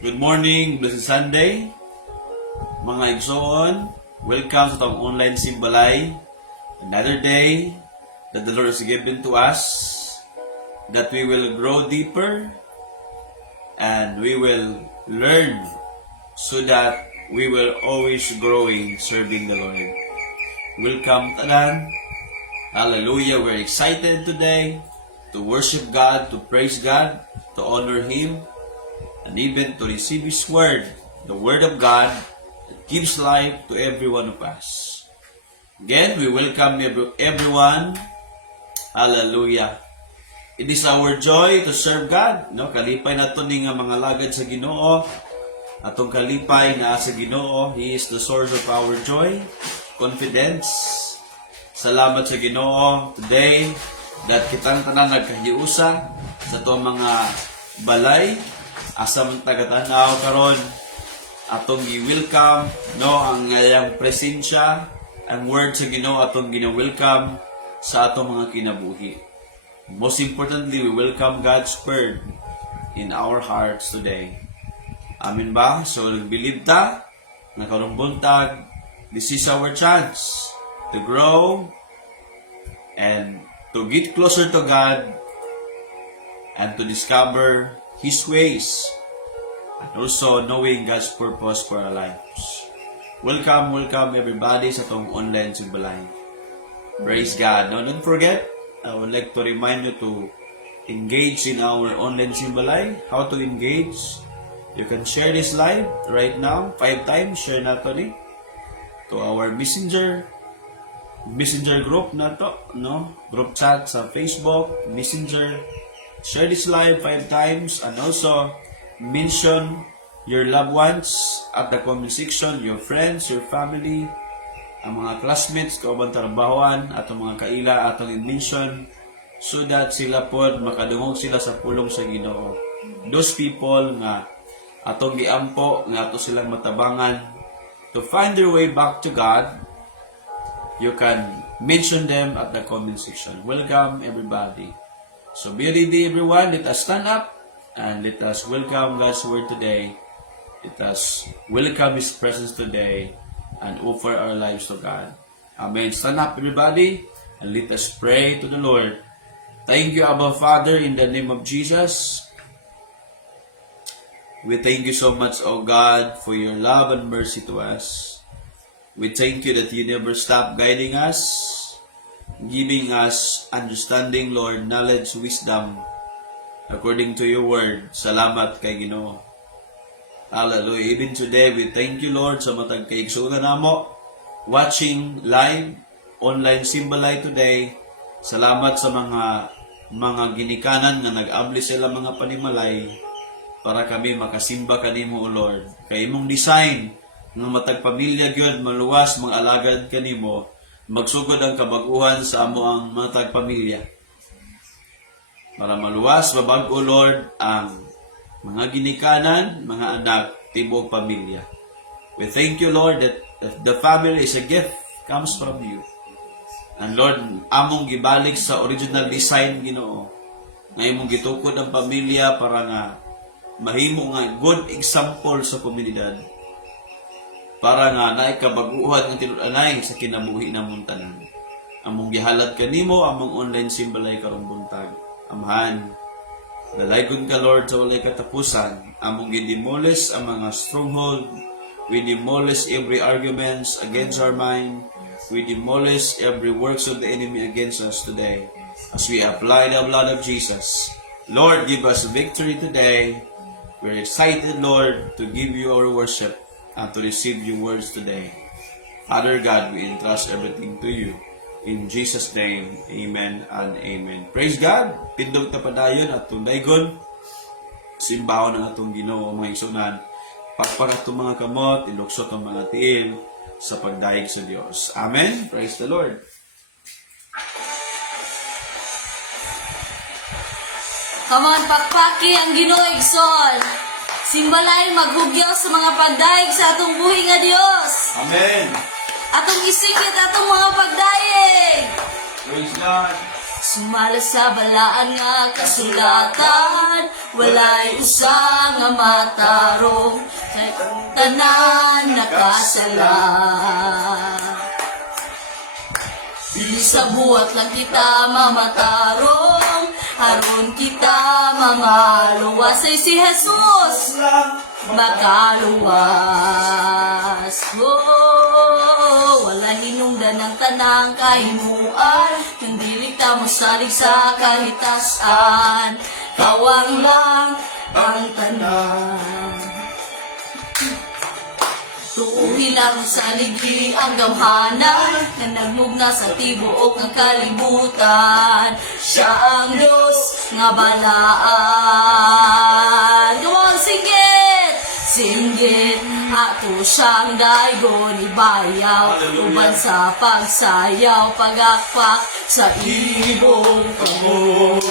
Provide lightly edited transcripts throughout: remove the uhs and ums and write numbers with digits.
Good morning, blessed Sunday. Mga igsoon, welcome sa itong online simbalay. Another day that the Lord has given to us, that we will grow deeper and we will learn so that we will always growing serving the Lord. Welcome tanan. Hallelujah. We're excited today to worship God, to praise God, to honor Him, and even to receive His Word, the Word of God that gives life to every one of us. Again, we welcome everyone. Hallelujah. It is our joy to serve God. No? Kalipay na ito nga mga lagad sa Ginoo. Atong kalipay na sa Ginoo, He is the source of our joy, confidence. Salamat sa Ginoo today that kitang tanan nagkahiusa sa itong mga balay. Asa man tagatanaw karon atong gi-welcome ang ngayang presensya, ang word sa Ginoo atong gina-welcome sa atong mga kinabuhi. Most importantly, we welcome God's word in our hearts today. Amen ba? So believe ta na karong buntag, this is our chance to grow and to get closer to God and to discover His ways, and also knowing God's purpose for our lives. Welcome everybody sa tong online simbalay. Praise God. Now, don't forget, I would like to remind you to engage in our online simbalay. How to engage? You can share this live right now, 5 times. Share nato ni to our messenger group nato, no? Group chat sa Facebook, Messenger. Share this live 5 times, and also mention your loved ones at the comment section, your friends, your family, ang mga classmates, kaubang trabahoan, at ang mga kaila atong i-mention so that sila pod makadungog sila sa pulong sa Ginoo. Those people nga atong giampo nga ato silang matabangan to find their way back to God, you can mention them at the comment section. Welcome everybody. So be ready everyone, let us stand up and let us welcome God's word today. Let us welcome His presence today and offer our lives to God. Amen. Stand up everybody and let us pray to the Lord. Thank you, Abba Father, in the name of Jesus. We thank you so much, O God, for your love and mercy to us. We thank you that you never stop guiding us, giving us understanding, Lord, knowledge, wisdom, according to your word. Salamat kay Ginoo. Hallelujah. Even today, we thank you, Lord, sa matag kaigsunan namo, watching live, online simbalay today. Salamat sa mga ginikanan nga nag-abli sila mga panimalay para kami makasimba kanimo, O Lord. Kay imong design nga matag pamilya gyud maluwas mga alagad kanimo, magsugod ang kabaguhan sa amo ang matag pamilya. Para maluwas, mabag-o Lord, ang mga ginikanan, mga anak, tibok pamilya. We thank you, Lord, that the family is a gift, comes from you. And Lord, among gibalik sa original design, Ginoo, nga imong gitukod ang pamilya para nga mahimo nga good example sa komunidad. Para nga naay kabaguhan ng tinud-anay sa kinabuhi namong tanan. Among gihalad kanimo among online simbalay karong buntag. Amahan, dalaygon ka Lord sa walay katapusan. Among gidemolish ang mga stronghold. We demolish every arguments against our mind. We demolish every works of the enemy against us today. As we apply the blood of Jesus. Lord, give us victory today. We're excited, Lord, to give you our worship and to receive your words today. Father God, we entrust everything to you. In Jesus' name, amen and amen. Praise God! Pindog tapadayon at tundaygon. Simbahon ng atong Ginoo, mga igsunan. Pakpak atong mga kamot, iluksot ang mga tiil sa pagdaig sa Dios. Amen. Praise the Lord. Come on, pakpaki ang Ginoo igsoon. Simbalay maghugyaw sa mga pagdaig sa atong buhi nga Dios. Amen. Atong isikit atong mga pagdaig. Praise God. Sumala sa balaan nga kasulatan, walay usa nga matarong, sa tanan nakasala. Dili sa buhat lang kita mamatarong, haron kita mamaluwas. Ay si Jesus makaluwas. Oh, wala hinungdan ng tanang kahimuan, nang dili ka mo salig sa kahitasan. Kawang lang ang tanan. Tuuhin lang sa ligi ang gamhanan, na nagmugna sa tibuok ng kalibutan. Siya ang Diyos nga balaan. Come on, sing it! Sing it! Ato siyang daygon ibayaw, uban sa pagsayaw, pagakpak sa ibong kamot.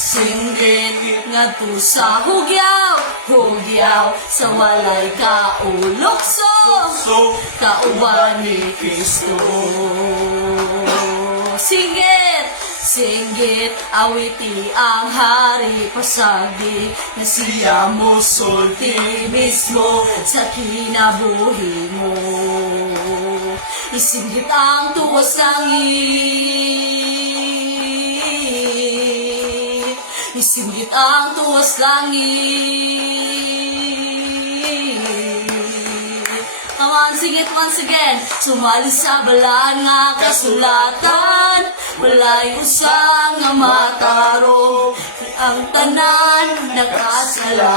Singgit nga to sa hugyaw, hugyaw sa walay kaulokso, kauban ni Kristo. Singgit, singgit, awiti ang hari pasagdi, na siya mo sulti mismo sa kinabuhi mo. Isinggit ang tuwas langit, isinggit ang tuwas langit. Come on, sing it once again. Sumali sa balaan nga kasulatan, walay usang nga matarong, ang tanan nakasala.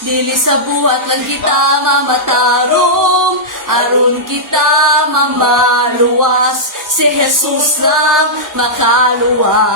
Dili sa buhat lang kita mamatarong, aron kita mamaluwas. Si Jesus lang makaluwas.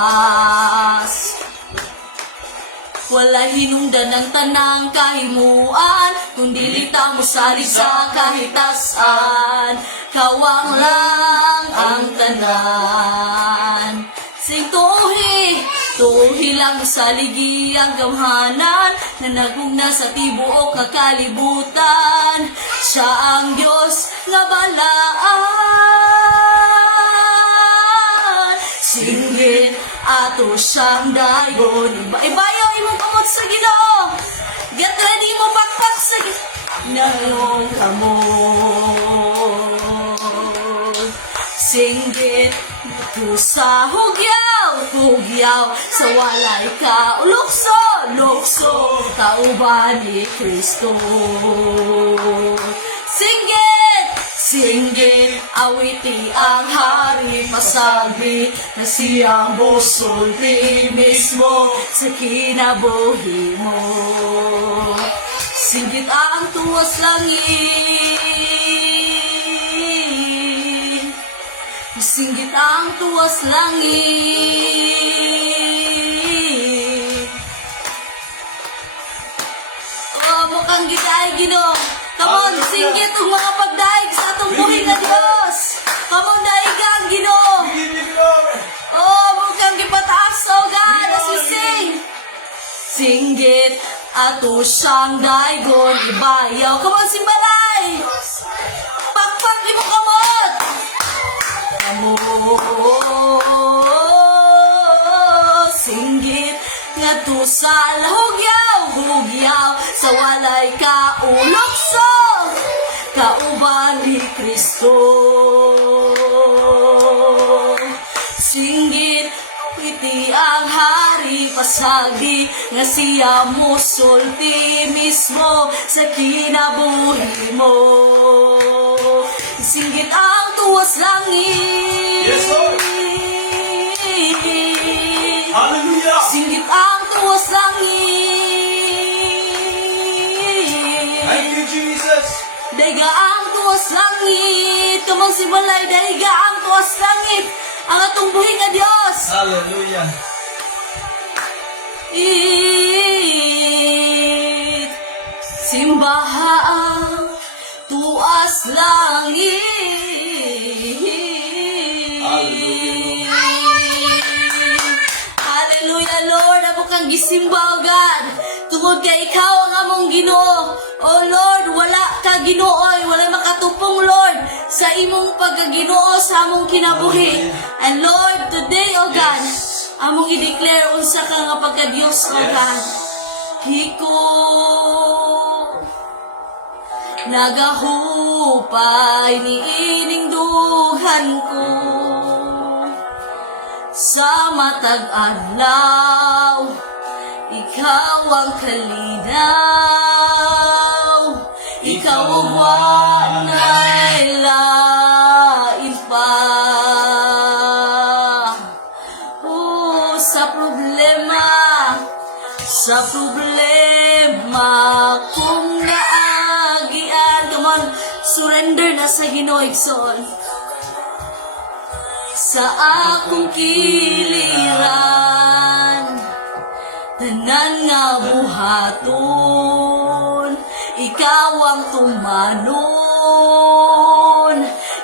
Wala hinungdan ng tanang kahimuan, kundi lita mo salig sa kahitasan. Kawang lang ang tanan. Sing tuhi, tuhi lang sa ligi ang gamhanan, na nagugna sa tibuok nga kalibutan. Siya ang Diyos nga balaan. Singgit, ato siyang dayon, ibayaw imong kamot sa Ginoo. Get ready mo bakpak sa Ginoo kamot. Singgit, ato sa hugyaw, hugyaw sa walay ka ulokso, lokso, kauban ni Kristo. Singgit, singgit, awiti ang hari pasagdi, na siyang busulti mismo sa kinabuhi mo. Singgit ang tuwas langit, singgit ang tuwas langit. Oh, mukhang gitay Ginoo. Come on, singgit ang mga pagdaig sa atong buhay nga Diyos. Come on, daigang Ginoo. Oh, mukhang gipataas, oh God, as we sing. Singgit, ato siyang daigon, ibayaw. Come on, simbalay. Pakpak, imo kamot. Singgit nga to sa hugyaw, hugyaw sa walay kaulokso, kauban ni Kristo. Singgit, iti ang hari pasagdi, nga siya mo sulti mismo sa kinabuhi mo. Singgit ang tuwas langit. Yes, Lord. Hallelujah. Singgit ang tuwas langit. Thank you, Jesus. Daiga ang tuwas langit. Kamang simbalay, daiga ang tuwas langit. Ang atong buhay nga Diyos. Hallelujah. Simbahan, tuas langit. Hallelujah, Lord. Ako kang gisimba, O God. Tungod kay ikaw ang among Ginoo. O Lord, wala ka Ginoo, wala makatupong, Lord. sa imong pagaginoo sa among kinabuhi. And Lord, today, O God, among i-declare unsa ka nga pagka-Dios, O God. Hiko nagahupay ni ining duhan ko sa matag adlaw, ikaw ang kalinaw, ikaw ang wanay lain pa. Sa problema kung naagian. Come on, surrender na sa Ginoo, igsoon. Sa akong kiliran, tanan nga buhaton, ikaw ang tumanon,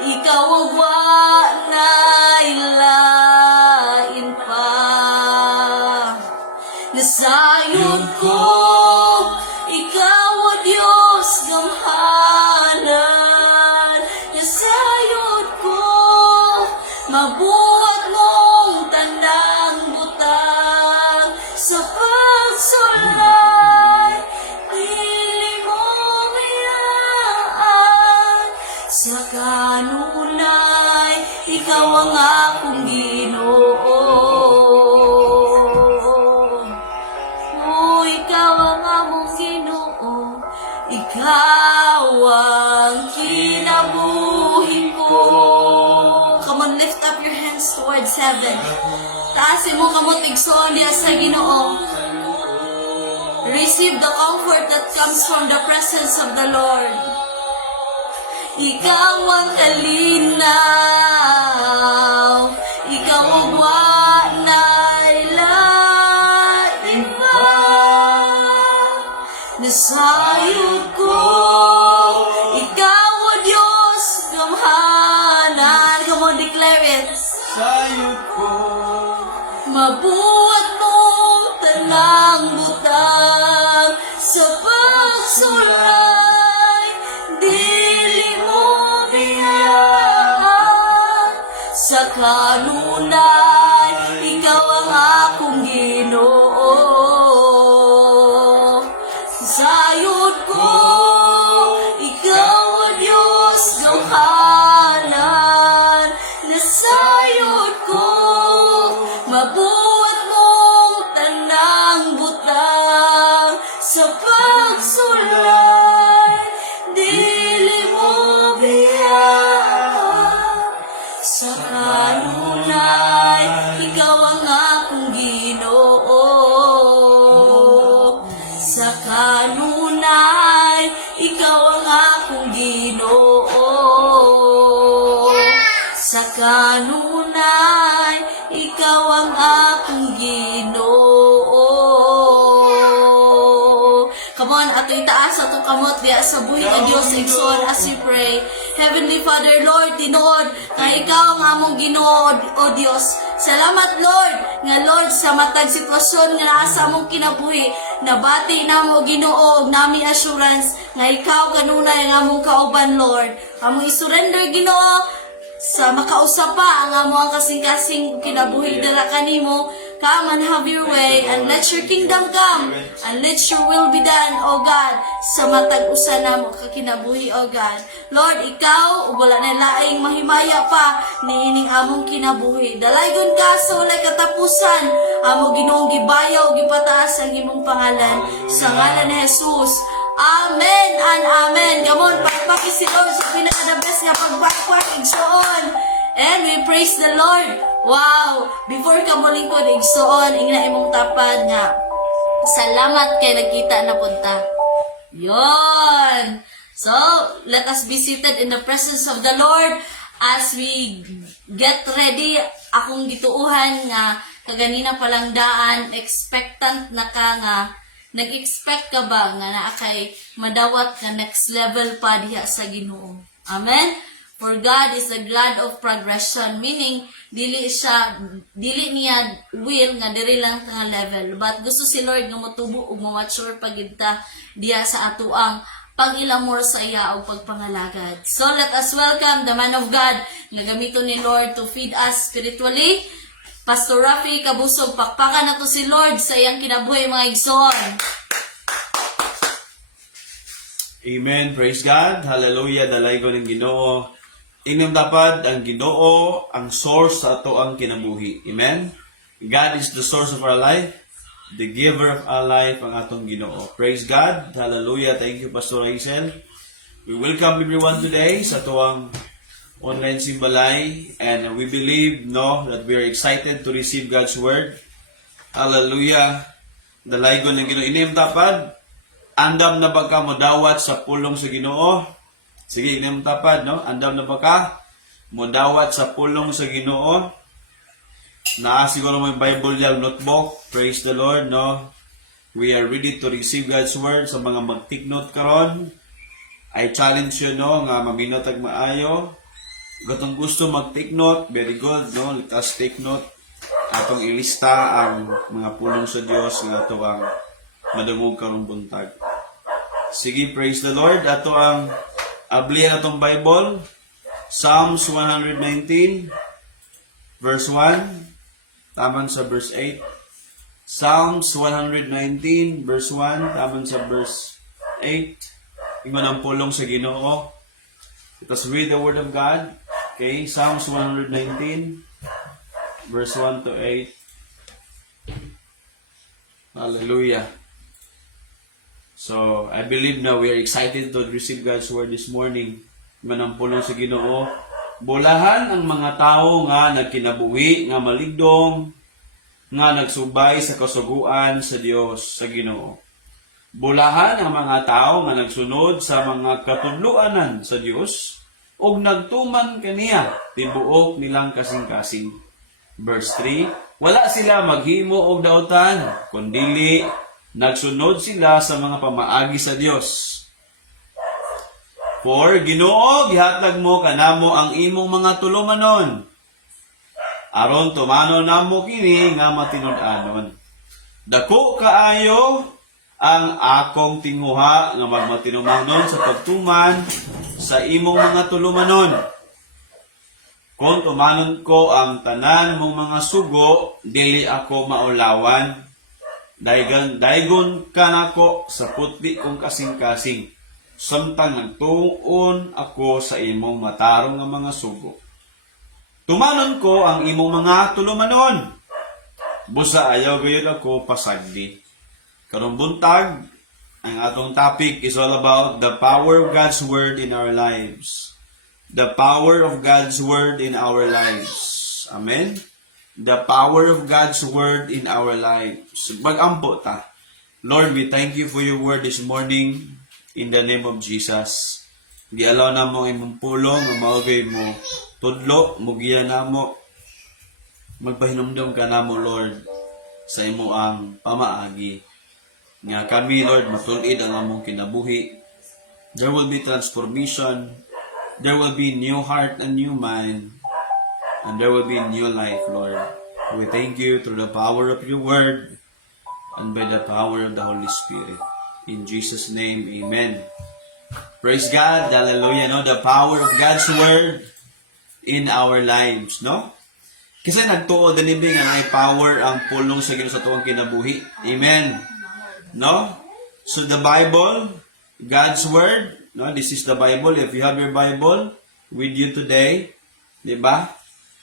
ikaw ang wanay lain pa. Nasayod ko, ikaw o Diyos gamhanan. Nasayod ko, mabuhat mong tandang butang sa pagsulay, dili mo biyaan. Sa kanunay, ikaw ang akong Ginoo. Ikaw ang kinabuhi ko. Come on, lift up your hands towards heaven. Taasin mo kamot igsoon diya sa Ginoo. Receive the comfort that comes from the presence of the Lord. Ikaw ang kalinaw, ikaw ang wanay lain pa. Nasayod ko, ikaw o Diyos gamhanan. Come on, declare it. Sayod ko, Mabuhat mong tanang butang sa pagsulay, dili mo biyaan. Sa kanunay, ikaw ang akong Ginoo. Sayod ko, ikaw o Diyos gamhanan. Nasayod ko, mabuhat mong tanang butang sa pagsulay, dili mo biyaan. Sa kanunay, ikaw ang akong Ginoo. Sa kanunay, ikaw ang akong Ginoo. Sa kanunay, ikaw ang akong Ginoo. Come on, ato itaas ato kamot diya sa buhi nga Dios igsoon as we pray. Heavenly Father, Lord, tinuod nga ikaw ang among Ginoo, O Dios. Salamat, Lord, nga Lord, sa matag sitwasyon nga naa sa among kinabuhi, nabati na mo Ginoo og nami assurance nga ikaw kanunay ang among kauban, Lord. Among isurrender, Ginoo, sa makausapa ang among kasing-kasing kinabuhi dala kanimo. Come and have your way, and let your kingdom come, and let your will be done, O God, sa matag usa namo kakinabuhi, O God. Lord, ikaw ug wala na laing mahimaya pa niining among kinabuhi. Dalaygon ka sa walay katapusan. Amo Ginoong gibayaw gipataas ang imong pangalan sa ngalan ni Jesus. Amen and amen. Gamon, pagpaki si Lord sa pinaka-the best nga pagpakpak igsoon. And we praise the Lord. Wow! Before ka mo lingkod igsoon, ingna imong tapad nga. Salamat kay nagkita na punta. Yon. So, let us be seated in the presence of the Lord as we get ready. Akong gituuhan nga kaganina palang daan, expectant na ka nga. Nag-expect ka ba nga na kay madawat ka next level pa diha sa Ginoo? Amen? For God is a God of progression, meaning dili niya will nga diri lang nga level, but gusto si Lord nga motubo ug ma-mature pagid ta diha sa atuang pag-ilamor sa iya o pagpangalagad. So let us welcome the man of God nga gamito ni Lord to feed us spiritually. Pastor Rafi Kabusog, pakpakan na to si Lord sa iyang kinabuhi mga igsoon. Amen. Praise God. Hallelujah. Dalay ko ng Ginoo. Inyong dapat ang Ginoo, ang source sa ato ang kinabuhi. Amen. God is the source of our life. The giver of our life ang atong Ginoo. Praise God. Hallelujah. Thank you, Pastor Hazel. We welcome everyone today sa tuwang online simbalay, and we believe that we are excited to receive God's word. Hallelujah. Dalaygon ng Ginoo. Inyong tapad, andam na ba ka modawat sa pulong sa Ginoo? Sige, inyong tapad, andam na ba ka modawat sa pulong sa Ginoo? Siguro may Bible yung notebook. Praise the Lord, We are ready to receive God's word. Sa mga mag-take note karon, I challenge you, nga maminot ag maayo. Gatong gusto mag-take note, very good, Let us take note. Atong ilista ang mga pulong sa Dios nga ato ang madungog karong buntag. Sige, praise the Lord. Ato ang ablihan atong Bible, Psalms 119, verse 1. Taman sa verse 8. Psalms 119, verse 1. Taman sa verse 8. Ingon ang pulong sa Ginoo. Let us read the word of God. Okay, Psalms 119, verse 1 to 8. Hallelujah. So, I believe na we are excited to receive God's word this morning. Ingon ang pulong sa Ginoo. Bulahan ang mga tao nga nagkinabuhi, nga maligdong, nga nagsubay sa kasuguan sa Dios, sa Ginoo. Bulahan ang mga tao nga nagsunod sa mga katudloanan sa Dios, ug nagtuman kaniya, tibuok nilang kasing-kasing. Verse 3, wala sila maghimo og daotan, kundili nagsunod sila sa mga pamaagi sa Dios. For Ginoo, gihatag mo kanamo ang imong mga tulumanon, aron tumano namo kini nga matinud-anon. Dako kaayo ang akong tinguha nga magmatinumanon sa pagtuman sa imong mga tulumanon. Kung tumanon ko ang tanan mong mga sugo, dili ako maulawan. Daygon ka nako sa putli kong kasing-kasing. Samtang nagtuon ako sa imong matarong nga mga sugo. Tumanon ko ang imong mga tulumanon. Busa ayaw gayud ako pasagdi. Karong buntag, ang atong topic is all about the power of God's word in our lives. The power of God's word in our lives. Amen? The power of God's word in our lives. Mag-ampo ta. Lord, we thank you for your word this morning. In the name of Jesus. Gialaw na mo imong pulong, ang maugay mo tudlo, mugiya na mo. Magpahinumdum ka na mo, Lord, sa imo ang pamaagi. Nga kami, Lord, matulid ang among kinabuhi. There will be transformation. There will be new heart and new mind. And there will be new life, Lord. We thank you through the power of your word and by the power of the Holy Spirit. In Jesus' name, amen. Praise God. Hallelujah. The power of God's word in our lives. Kasi nagtuo din nga may power ang pulong sa Ginoo sa tuwang kinabuhi. Amen. So the Bible, God's word, this is the Bible. If you have your Bible with you today, diba?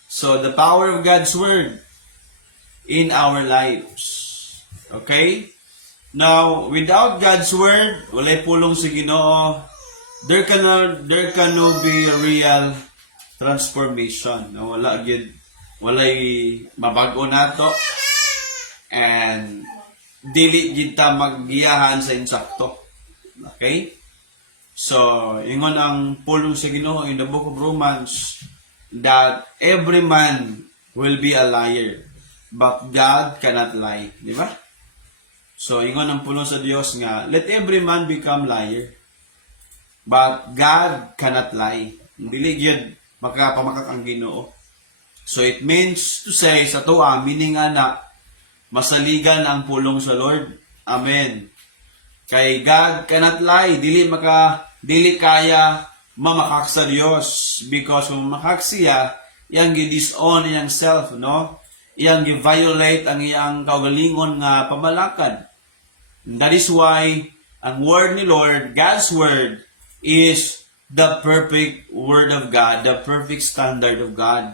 So the power of God's word in our lives. Okay? Now, without God's word, walay pulong sa Ginoo, there cannot be a real transformation. Walay mabago nato, and dili gid ta maggiyahan sa insakto. Okay? So, ingon ang pulong sa Ginoo in the book of Romans that every man will be a liar, but God cannot lie. Di ba? So, ingon ang pulong sa Dios nga, let every man become liar, but God cannot lie. Dili gyud makapamakak ang Ginoo. So, it means to say, sa tuwa, meaning na, masaligan ang pulong sa Lord. Amen. Kay God cannot lie. Dili kaya mamakak sa Dios, because kung makak siya, iyang gi-disown iyang self, no? Iyang gi-violate ang iyang kaugalingon nga pamalakad. And that is why ang word ni Lord, God's word, is the perfect word of God, the perfect standard of God.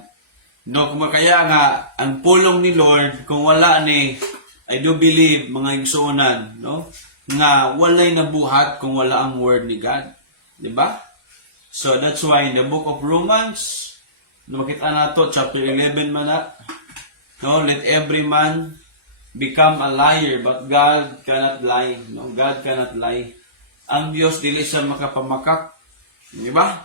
No, kaya nga, ang pulong ni Lord, kung wala ni, I do believe, mga igsuunan, no? Nga walay nabuhat kung wala ang word ni God. Diba? So, that's why in the book of Romans, makita na to, chapter 11 man na, no? Let every man become a liar, but God cannot lie. No? God cannot lie. Ang Diyos, dili siya makapamakak. Diba?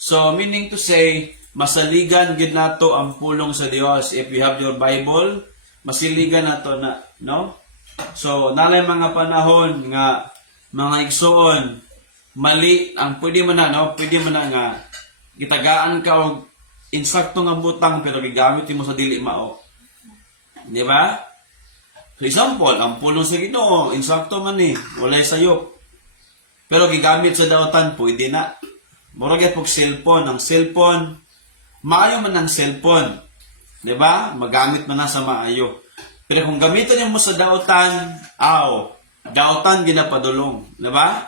So, meaning to say, masaligan gid nato ang pulong sa Dios. If you have your Bible, masiligan nato na, no? So, nalay mga panahon nga mga igsoon, mali ang pwede man na, no? Pwede man na nga gitagaan ka og insakto nga butang pero gigamit mo sa dili mao. Di ba? For example, ang pulong sa Ginoo, insakto man ni, walay sayop. Pero gigamit sa daotan, pwede na. Murag pag cellphone, ang cellphone, maayo man ang cellphone. Di ba? Magamit man na sa maayo. Pero kung gamitin mo sa daotan, daotan ginapadulong. Di ba?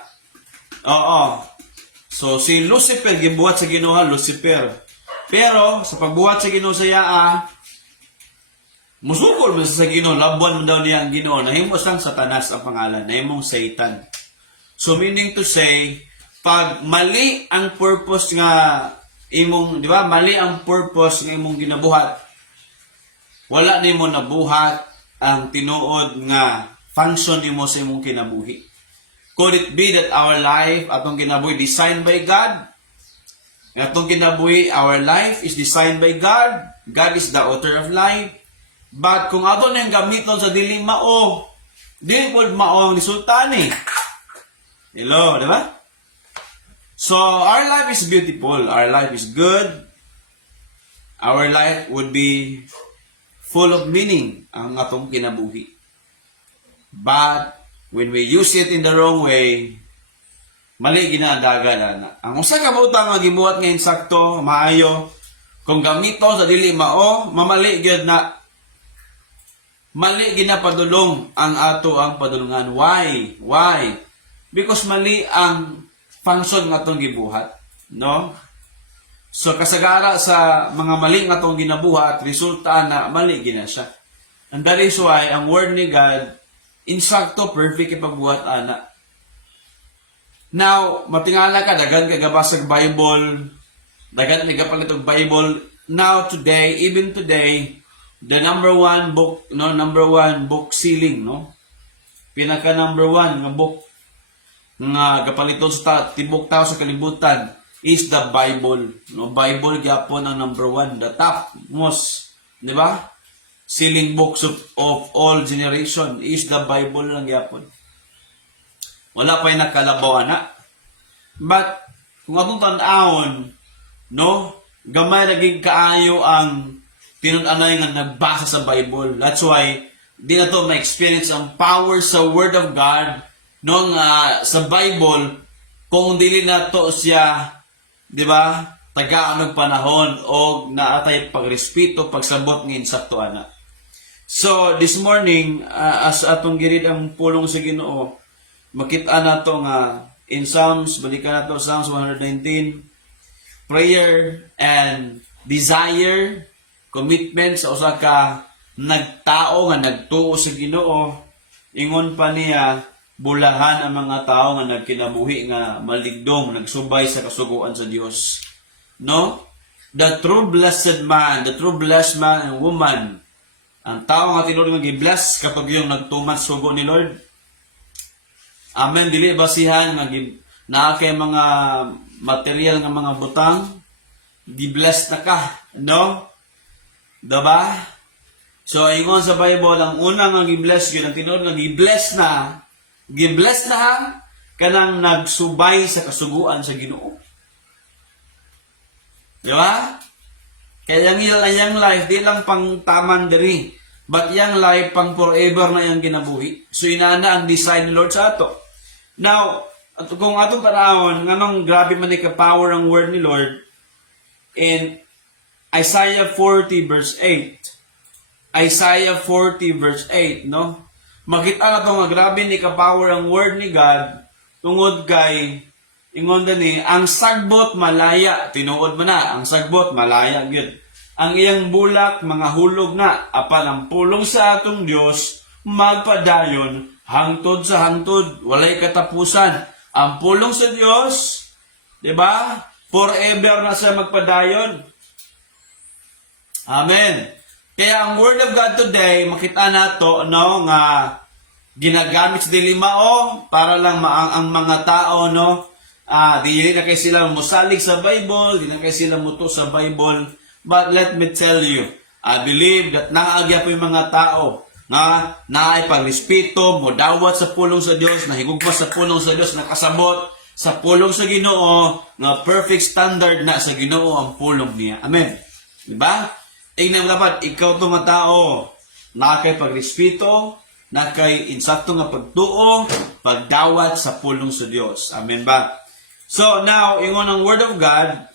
Oo. So, si Lucifer, gibuhat sa Ginoo, Lucifer. Pero, sa pagbuhat sa Ginoo sa yaa, musukol mo sa Ginoo, labuan mo daw niya ang Ginoo. Nahimo sang Satanas ang pangalan, nahimong Satan. So, meaning to say, pag mali ang purpose nga imong, di ba? Mali ang purpose nga imong ginabuhat. Wala nimo nabuhat ang tinuod nga function nimo sa imong kinabuhi. Could it be that our life, atong kinabuhi, designed by God? Atong kinabuhi, our life is designed by God. God is the author of life. But kung ato nang gamiton sa dili mao, dili pod mao ang resulta ni. Hello, di ba? So, our life is beautiful. Our life is good. Our life would be full of meaning ang atong kinabuhi. But, when we use it in the wrong way, mali ginadaga na. Ang usa ka butang nga gibuhat nga insakto, maayo, kung gamito sa dili mao, mamali gyud na. Mali ginapadulong ang ato ang padulungan. Why? Because mali ang function nga itong gibuhat. No? So, kasagara sa mga mali nga itong ginabuhat, resulta na mali gina siya. And that is why, ang word ni God, insakto, perfect ipagbuhat ana. Now, matingala ka, dagan ka gabasag Bible, dagan ka palit og Bible. Now, today, even today, the number one book selling, no? Pinaka number one nga book nga gapaliton sa tibok tao sa kalibutan is the Bible. No, Bible gyapon ang number one, the top most, di ba? Selling books of all generation is the Bible lang gyapon. Wala pa yung nakalabaw na. But kung atong tan-awon, no, gamay naging kaayo ang tinun-anay nga nagbasa sa Bible. That's why di na to ma-experience ang power sa Word of God. No, sa Bible, kung dili na to siya, di ba, tagaan ng panahon o naatay pagrespeto, pagsabot ng insakto ana. So, this morning, as atong girid ang pulong sa Ginoo, makita na to nga in Psalms, balikan na to, Psalms 119, prayer and desire, commitment sa usa ka nagtao nga nagtuo sa Ginoo, ingon pa niya, bulahan ang mga tao nga nagkinabuhi nga maligdong, nagsubay sa kasuguan sa Dios. No? The true blessed man, the true blessed man and woman, ang tao nga tinuod nga gi-bless kapag yung nagtuman sugo ni Lord. Amen. Dili basihan nga naa kay mga material nga mga butang, gi-bless na ka, no? Diba? So, ingon sa Bible, ang unang nga gi-bless yun, ang tinuod nga gi-bless na ha, kanang nagsubay sa kasuguan sa Ginoo. Di ba? Kaya yung life, di lang pang taman diri, but yung life pang forever na yung ginabuhi. So, inaana ang design ni Lord sa ato. Now, kung atong panahon, nganong grabe man ni ka-power ang word ni Lord, in Isaiah 40 verse 8. Isaiah 40 verse 8, no? Makita na to nga grabe ni ka-power ang word ni God tungod kay ingon ni ang sagbot malaya, tinuod mo na, ang sagbot malaya gyud. Ang iyang bulak mga hulog na, apan ang pulong sa atong Dios magpadayon hangtod sa hangtod, walay katapusan. Ang pulong sa Dios, di ba? Forever na siya magpadayon. Amen. Kaya ang word of God today, makita nato no nga ginagamit sa dilimao para lang ang mga tao no dili na kay sila musalig sa Bible, dili na kay sila muto sa Bible. But let me tell you, I believe that naagya po yung mga tao nga naay pagrespeto, modawat sa pulong sa Dios, nahigugma sa pulong sa Dios, nakasabot sa pulong sa Ginoo, nga perfect standard na sa Ginoo ang pulong niya. Amen. Diba? Tingnan mo dapat, ikaw itong nga tao, nakay pagrespeto, nakay insakto nga pagtuo, pagdawat sa pulong sa Dios. Amen ba? So now, ingon ang Word of God,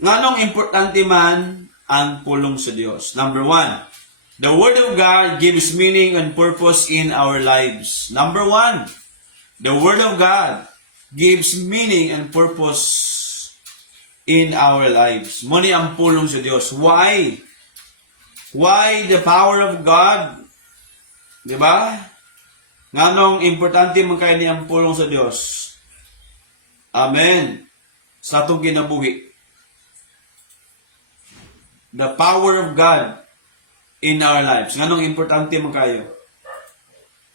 nganong importante man ang pulong sa Dios. Number 1, the Word of God gives meaning and purpose in our lives. Number 1, the Word of God gives meaning and purpose in our lives. Muni ang pulong sa Dios. Why? Why the power of God? Diba? Nganong importante man kay ni ang pulong sa Dios. Amen. Sa atong kinabuhi. The power of God in our lives. Nganong importante man kayo?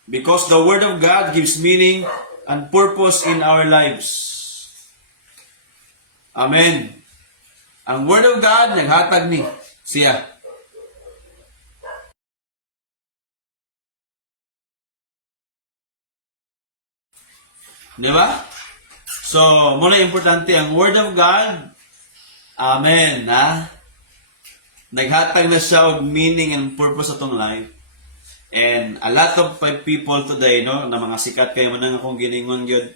Because the Word of God gives meaning and purpose in our lives. Amen. Ang Word of God, naghatag ni siya. Diba? So, muna importante, ang Word of God, amen, ha? Naghatag na siya og meaning and purpose atong life. And a lot of people today, no, na mga sikat kayo man nga akong giningon gyud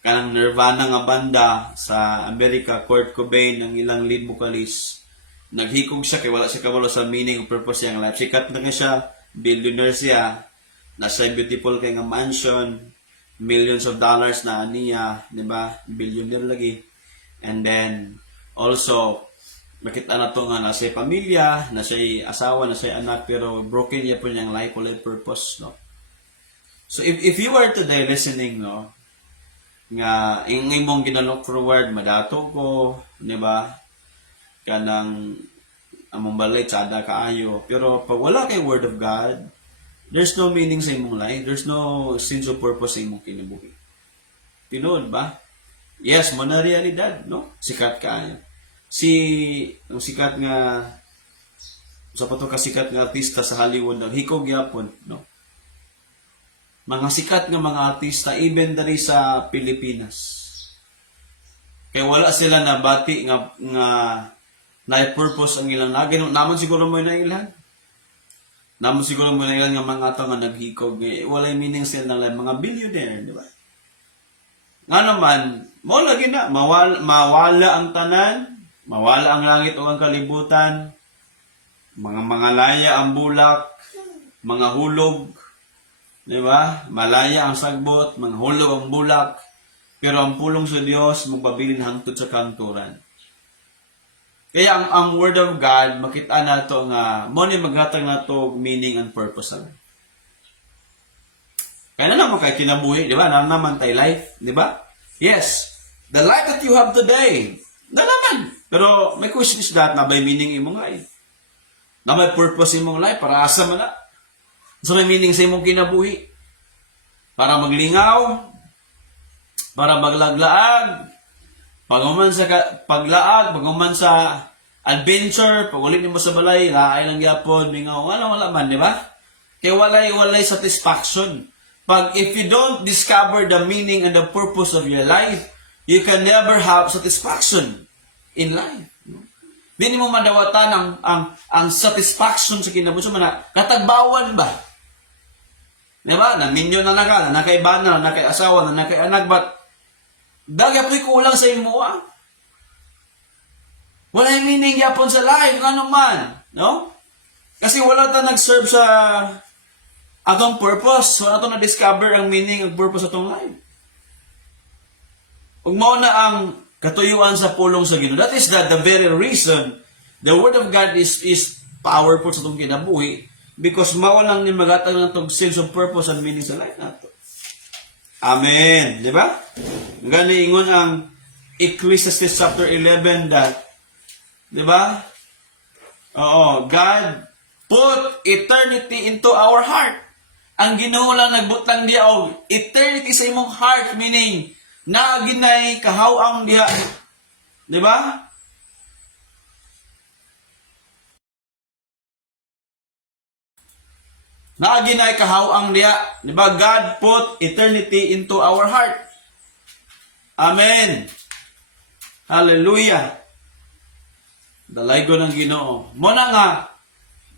kanang Nirvana nga banda sa America, Kurt Cobain ang ilang lead vocalist. Naghikog siya kay wala siya kabalo sa meaning and purpose siyang life. Sikat na nga siya, billionaire siya, nasa beautiful kay nga mansion, millions of dollars na aniya, di ba? Billionaire lagi. And then also makita na to nga na siya pamilya, na siya asawa, na siya anak, pero broken niya po niyang life, wala purpose, no? So, if you are today listening, no, nga, ingay mong ginalook forward, madato ko, di ba? Kanang, among balay, tsada kaayo. Pero, pag wala kay Word of God, there's no meaning sa imong life, there's no sense of purpose sa imong kinabuhi. Tinood ba? Yes, mo na realidad, no? Sikat kaayo. Ang sikat nga sa pato ka sikat nga artista sa Hollywood ang hikog yapon, no? Mga sikat nga mga artista even diri sa Pilipinas. Kay wala sila nabati nga na-purpose ang ilang lagi naman siguro mo na ilan. Naman siguro mo na ilan nga mga ato nga naghikog wala meaning sila na mga billionaire, di ba? Nga naman, mo lagi na mawala ang tanan. Mawala ang langit o ang kalibutan, mga laya ang bulak, mga hulog, di ba? Malaya ang sagbot, mga hulog ang bulak, pero ang pulong sa Dios magpabilin hangtod sa kanturan. Kaya ang Word of God, makita na ito nga, mo ni maghatag na ito meaning and purpose. Kaya na naman kay kinabuhi, di ba? Naman tayo life, di ba? Yes, the life that you have today, na naman. Pero may question is that na may meaning imong life. Na may purpose imong life para asa man na. So may meaning sa imong kinabuhi. Para maglingaw, para maglaglaag, paguman sa paglaag, paguman sa adventure, pag ulit mo sa balay, laay lang yapon, mingaw, wala man, di ba? Kaya walay satisfaction. If you don't discover the meaning and the purpose of your life, you can never have satisfaction in life. Di mo madawatan ang satisfaction sa kinabuhi. So, katagbawan ba? Di ba? Naminyo na naka, na nakay bana, na nakay asawa, na nakay anak, but dagya po'y kulang sa imo, ah. Wala yung meaning yapon sa life, ano man. No? Kasi wala ta nag-serve sa atong purpose. Wala ta na-discover ang meaning ang purpose atong life. Ug mao na ang katuyuan sa pulong sa Ginoo. That is the very reason the Word of God is powerful sa itong kinabuhi because mao lang ni magatag ng itong sense of purpose and meaning sa life nato. Amen. Di ba? Gani ingon ang Ecclesiastes chapter 11 that, di ba? Oo, God put eternity into our heart. Ang Ginoo lang nagbutang diha og eternity sa imong heart, meaning na ginay kahawang diha. Di ba? Na ginay kahawang diha. Di ba? God put eternity into our heart. Amen. Hallelujah. Dalaygo ng Ginoo. Muna nga,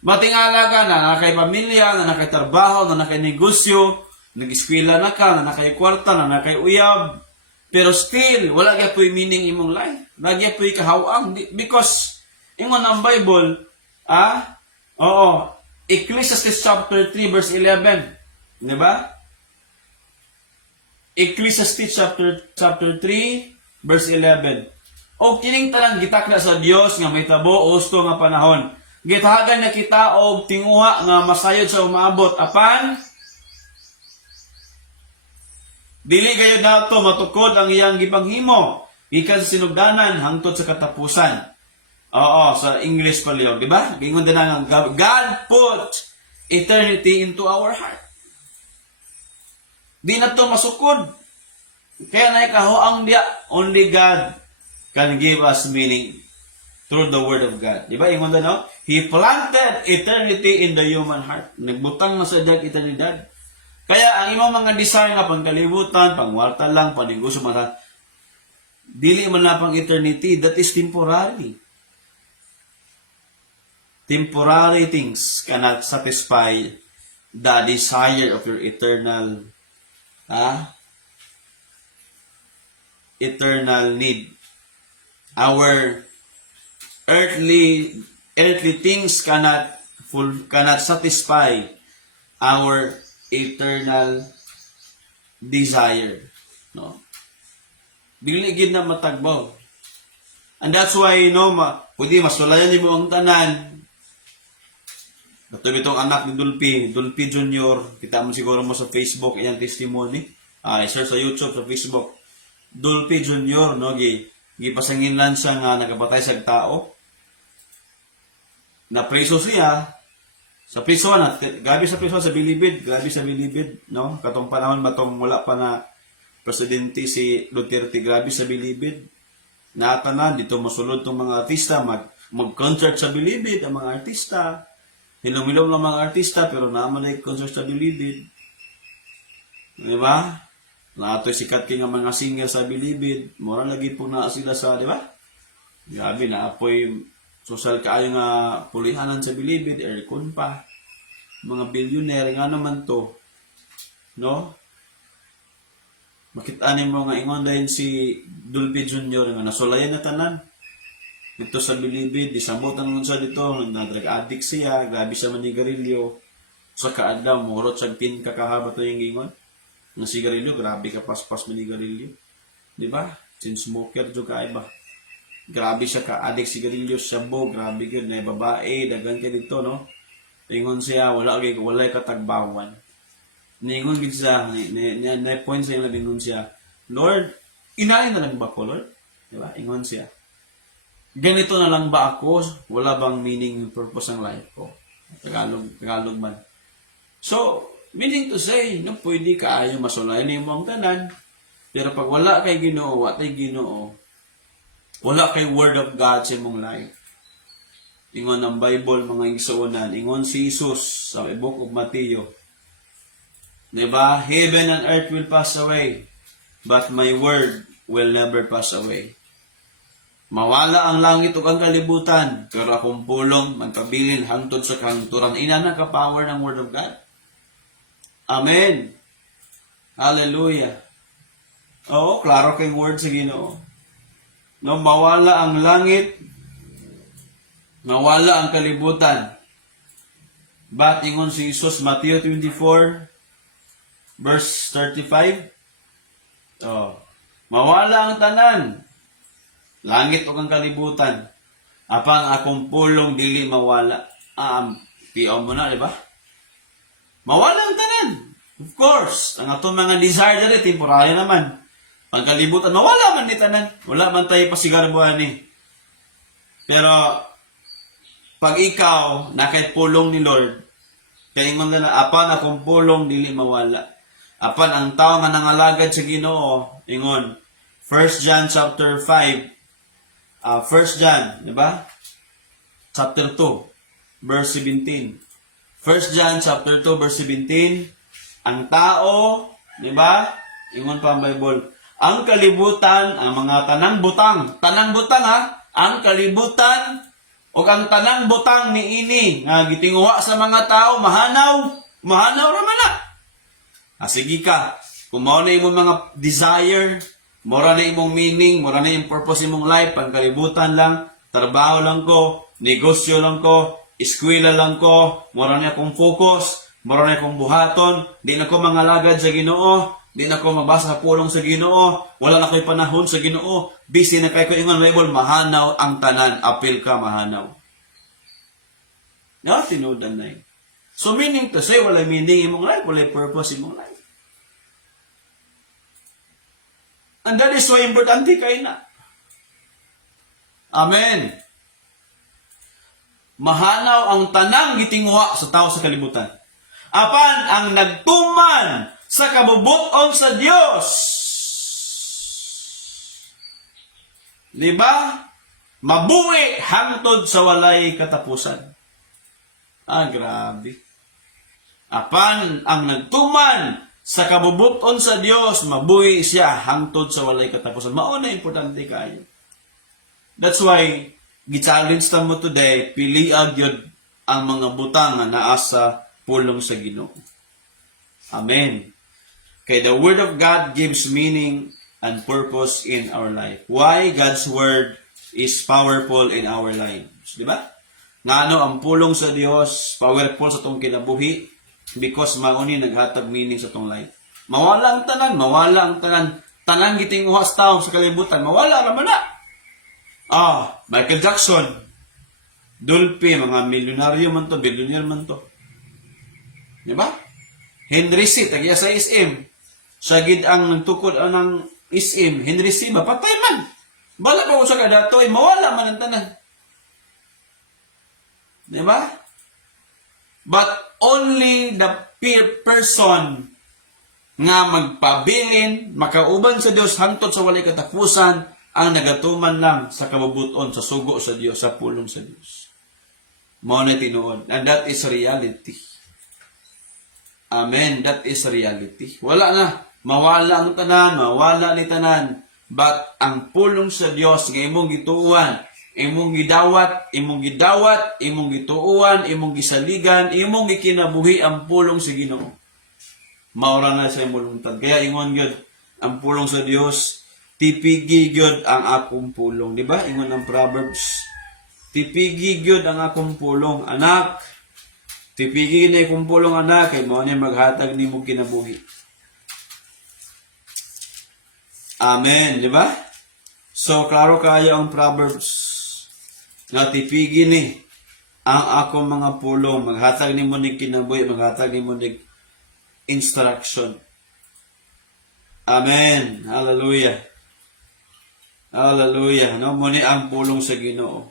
matingala ka na nakay pamilya, na nakay trabaho, na nakay negosyo, nag-eskwela na ka, na nakay kwarta, na nakay uyab, pero still, wala kaya po'y meaning imong life. Nagya po'y kahawang. Because, ingon ang Bible, oo, Ecclesiastes chapter 3 verse 11. Di ba? Ecclesiastes chapter 3 verse 11. O kining talang gitakda sa Dios nga may tabo usto nga panahon. Gitahagan na kita og tinguha nga masayod sa umaabot apan dili kayo dato matukod ang iyang gipanghimo gikan sa sinugdanan hangtod sa katapusan. Oo, sa English pa liyon, di ba? Gingon din nga God put eternity into our heart. Di na to masukod. Kaya na ikahoang dia, only God can give us meaning through the Word of God. Di ba? Ingon din, no? He planted eternity in the human heart. Nagbutang na sa dag eternidad. Kaya ang imong mga desire nga pangkalibutan, pangwarta lang, paniguso, mata, dili man na pang eternity, that is temporary. Temporary things cannot satisfy the desire of your eternal need. Our earthly things cannot satisfy our eternal desire. No? Dili gid na matagbaw. And that's why, pwede masulayan mo ang tanan. Ito itong anak ni Dulpi Jr. Kita mo siguro mo sa Facebook, iyang testimony. I-search sa YouTube, sa Facebook. Dulpi Jr. Gipasanginlan siya nga nagapatay sa tao. Na-preso siya. Sa prison, grabe sa prison, sa Bilibid. Grabe sa Bilibid, no? Katong panahon matong wala pa na presidente si Duterte, grabe sa Bilibid. Natanan, dito masulod tong mga artista, mag-concert sa Bilibid, ang mga artista. Hilom-hilom lang mga artista, pero naman ay concert sa Bilibid. Di ba? Nato'y sikat king ang mga singer sa Bilibid. Mura lagi po na sila sa, di ba? Grabe na, apoy social kaayo nga pulihanan sa Bilibid, aircon pa. Mga billionaire, nga naman to. No? Makitaan mo nga ingon dahil si Dulpi Jr. nga nasulayan na tanan. Dito sa Bilibid, disambutan nun siya dito, na-drug addict siya, grabe siya manigarilyo. Sa kaadlaw, murot siya kakahaba to yung gingon. Ng sigarilyo, grabe ka paspas manigarilyo. Diba? Sin-smoker jo ka iba. Grabe siya ka-addict sigarilyo, sabo, grabe yun, na babae, dagan ka dito, no? Ingon siya, wala katagbawan. Ningon gid siya, na-point siya yung labingon siya, Lord, inahin na lang ba ko, Lord? Diba? Ingon siya. Ganito na lang ba ako? Wala bang meaning and purpose ang life ko? Tagalog man. So, meaning to say, pwede ka ayaw masulayan yung mong tanan. Pero pag wala kay Ginoo, wala kay Word of God sa mong life. Ingon ang Bible, mga igsuonan. Ingon si Jesus sa Book of Matthew. Diba? Heaven and earth will pass away, but my word will never pass away. Mawala ang langit ug ang kalibutan, pero akong pulong magpabilin hangtod sa kahangturan. Ina na ka-power ng Word of God. Amen. Hallelujah. Oo, klaro kayong word sa Ginoo. No, mawala ang langit, mawala ang kalibutan. But ingon si Jesus, Matthew 24, verse 35. Oh, mawala ang tanan, langit o ang kalibutan. Apang akong pulong dili mawala. Piyaw mo na, di ba? Mawala ang tanan. Of course, ang atong mga desire dali, temporary naman. Pagkalibutan, mawala man ni tanan. Wala man tayo pasigarbuhan ni. Pero, pag ikaw, nakay pulong ni Lord, kaya ingon na apan akong pulong, dili mawala. Apan ang tao nga nangalagad sa Ginoo, ingon, 1 John chapter 5, 1 John, di ba? Chapter 2, verse 17. 1 John chapter 2, verse 17, ang tao, di ba? Ingon pa ang Bible, ang kalibutan, ang mga tanang butang ha, ang kalibutan, o ang tanang butang ni ini, nga gitinguha sa mga tao, mahanaw raman na. Sige ka, kung mao na imong mga desire, mora na imong meaning, mora na yung purpose imong life, pangkalibutan lang, trabaho lang ko, negosyo lang ko, eskwela lang ko, mora na akong focus, mora na akong buhaton, di na ko mangalagad sa Ginoo, di na ko mabasa sa pulong sa Ginoo, wala na ko'y panahon sa Ginoo, busy na kayo ko ingon Bible, mahanaw ang tanan, apil ka mahanaw. No, tinudan na yun. So meaning to say, wala meaning imong life, wala purpose imong life. And that is so importante kayo na. Amen. Mahanaw ang tanang gitinguha sa tao sa kalibutan. Apan ang nagtuman sa kabubuton sa Dios. Di ba? Mabuhi hangtod sa walay katapusan. Grabe. Apan ang nagtuman sa kabubuton sa Dios, mabuhi siya hangtod sa walay katapusan. Mao na importante kayo. That's why gi-challenge ta mo today, piliag yun ang mga butang na naa sa pulong sa Ginoo. Amen. Kay the Word of God gives meaning and purpose in our life. Why God's Word is powerful in our lives. Di ba? Nga ang pulong sa Dios, powerful sa tong kinabuhi, because mauni naghatag meaning sa tong life. Mawala ang tanan, tanang gitinguha sa tawo sa kalibutan, mawala raman na. Michael Jackson, Dulpe, mga milyonaryo man to, bilyonaryo man to. Di ba? Henry C, tagiya sa SM. Siya gid ang nagtukod ng SM. Henry C, patay man. Bala pa ko sa kadatoy, mawala man ang tanan. Di ba? But only the person nga magpabilin, makauban sa Dios hangtod sa walay katapusan, ang nagatuman lang sa kabubuton, sa sugo sa Dios, sa pulong sa Dios. Mao na tinuod. And that is reality. Amen. That is reality. Wala na. Mawala ang tanan, mawala ni tanan. But ang pulong sa Dios nga imong gituuan, imong gidawat, imong gituuan, imong gisaligan, imong gikinabuhi ang pulong sa Ginoo. Maura na sa imong lungtad. Kaya ingon gyud ang pulong sa Dios, tipigi gyud ang akong pulong, di ba? Ingon ang Proverbs. Tipigi gyud ang akong pulong, anak. Tipigi na akong pulong, anak, kay mao ni maghatag nimo kinabuhi. Amen, di ba? So klaro kayo ang Proverbs. Nga tipigi ni ang akong mga pulong, maghatag nimo ni kinabuhi, maghatag nimo ni instruction. Amen. Hallelujah. Hallelujah. No, muna ang pulong sa Ginoo.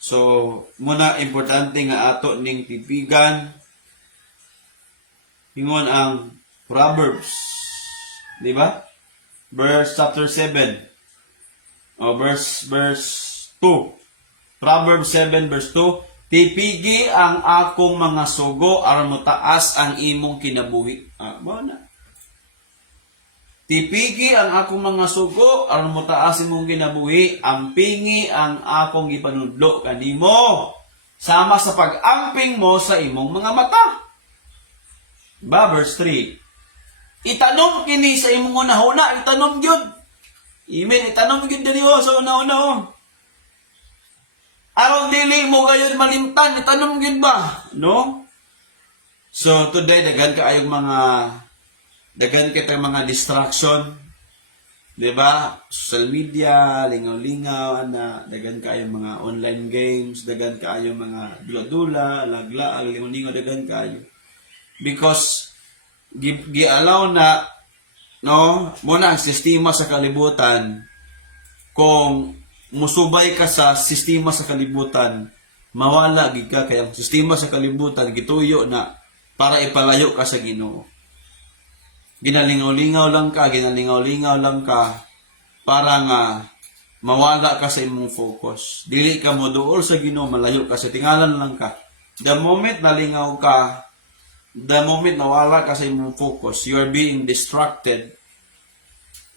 So, muna importante nga ato ning tipigan. Ingon ang Proverbs. Di ba? Verse chapter 7. O verse 2. Proverbs 7 verse 2. Tipigi ang akong mga sugo aron motaas ang imong kinabuhi. Bona. Tipigi ang akong mga sugo, aron mo taas imong kinabuhi, ampingi ang akong ipanudlo kanimo, sama sa pag-amping mo sa imong mga mata. Ba, verse 3. Itanom kini sa imong una-una, itanom gyud. Amen, itanom gyud diri sa una-una. Aron dili mo gayud malimtan, itanom gyud ba? No? So today daghan kaayong mga distraction. 'Di ba? Social media, lingaw-lingaw ana, daghan kaayong mga online games, daghan kaayong mga dula-dula, laglaag, lingaw-lingaw, daghan kaayo. Because gi-allow na no, muna ang sistema sa kalibutan. Kung musubay ka sa sistema sa kalibutan, mawala gid ka kay ang sistema sa kalibutan gituyo na para ipalayo ka sa Ginoo. Ginalingaw-lingaw lang ka para nga mawala ka sa imong focus. Dili ka mo duol sa Ginoo, malayo ka sa tingalan lang ka. The moment nalingaw ka, the moment nawala ka sa imong focus, you are being distracted.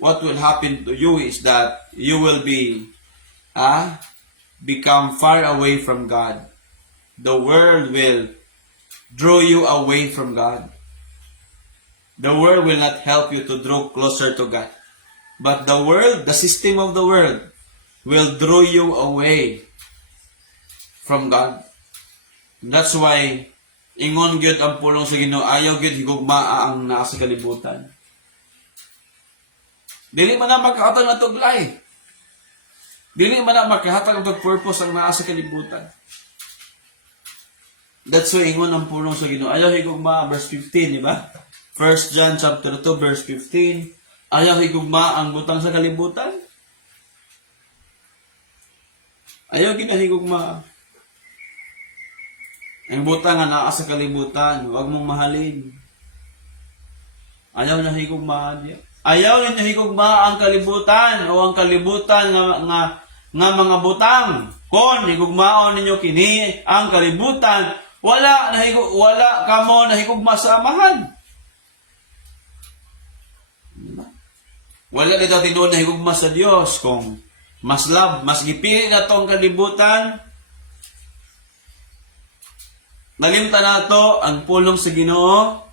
What will happen to you is that you will become far away from God. The world will draw you away from God. The world will not help you to draw closer to God. But the world, the system of the world, will draw you away from God. That's why ingon gyud ang pulong sa Ginoo, ayaw gyud higugmaa ang naa sa kalibutan. Dili man na makahatag na tuglay. Dili man na makahatag ng purpose ang naa sa kalibutan. That's why ingon ang pulong sa Ginoo, ayaw higugmaa, verse 15, di ba? 1 John chapter 2 verse 15, ayaw higugmaa ang butang sa kalibutan. Ayaw ginahigugmaa. Ang butang nga naa sa kalibutan, huwag mong mahalin. Ayaw na higugmaa niya. Ayaw na higugmaa ang kalibutan o ang kalibutan nga mga butang. Kon higugmaon ninyo kini ang kalibutan, wala kamo na higugma sa amahan. Wala dito tinuod na higugma sa Dios kung mas gipili na tong kalibutan. Nalimtan nato ang pulong sa Ginoo.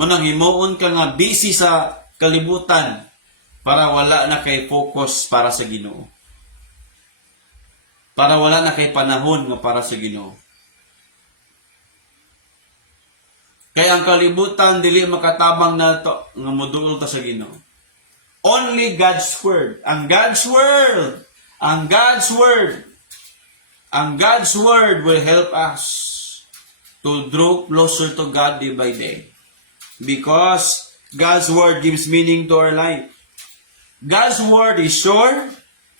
Manang himuon ka nga busy sa kalibutan para wala na kay focus para sa Ginoo. Para wala na kay panahon nga para sa Ginoo. Kaya ang kalibutan dili makatabang na to nga moduol ta sa Ginoo. Only God's word. Ang God's word will help us to draw closer to God day by day. Because God's word gives meaning to our life. God's word is sure,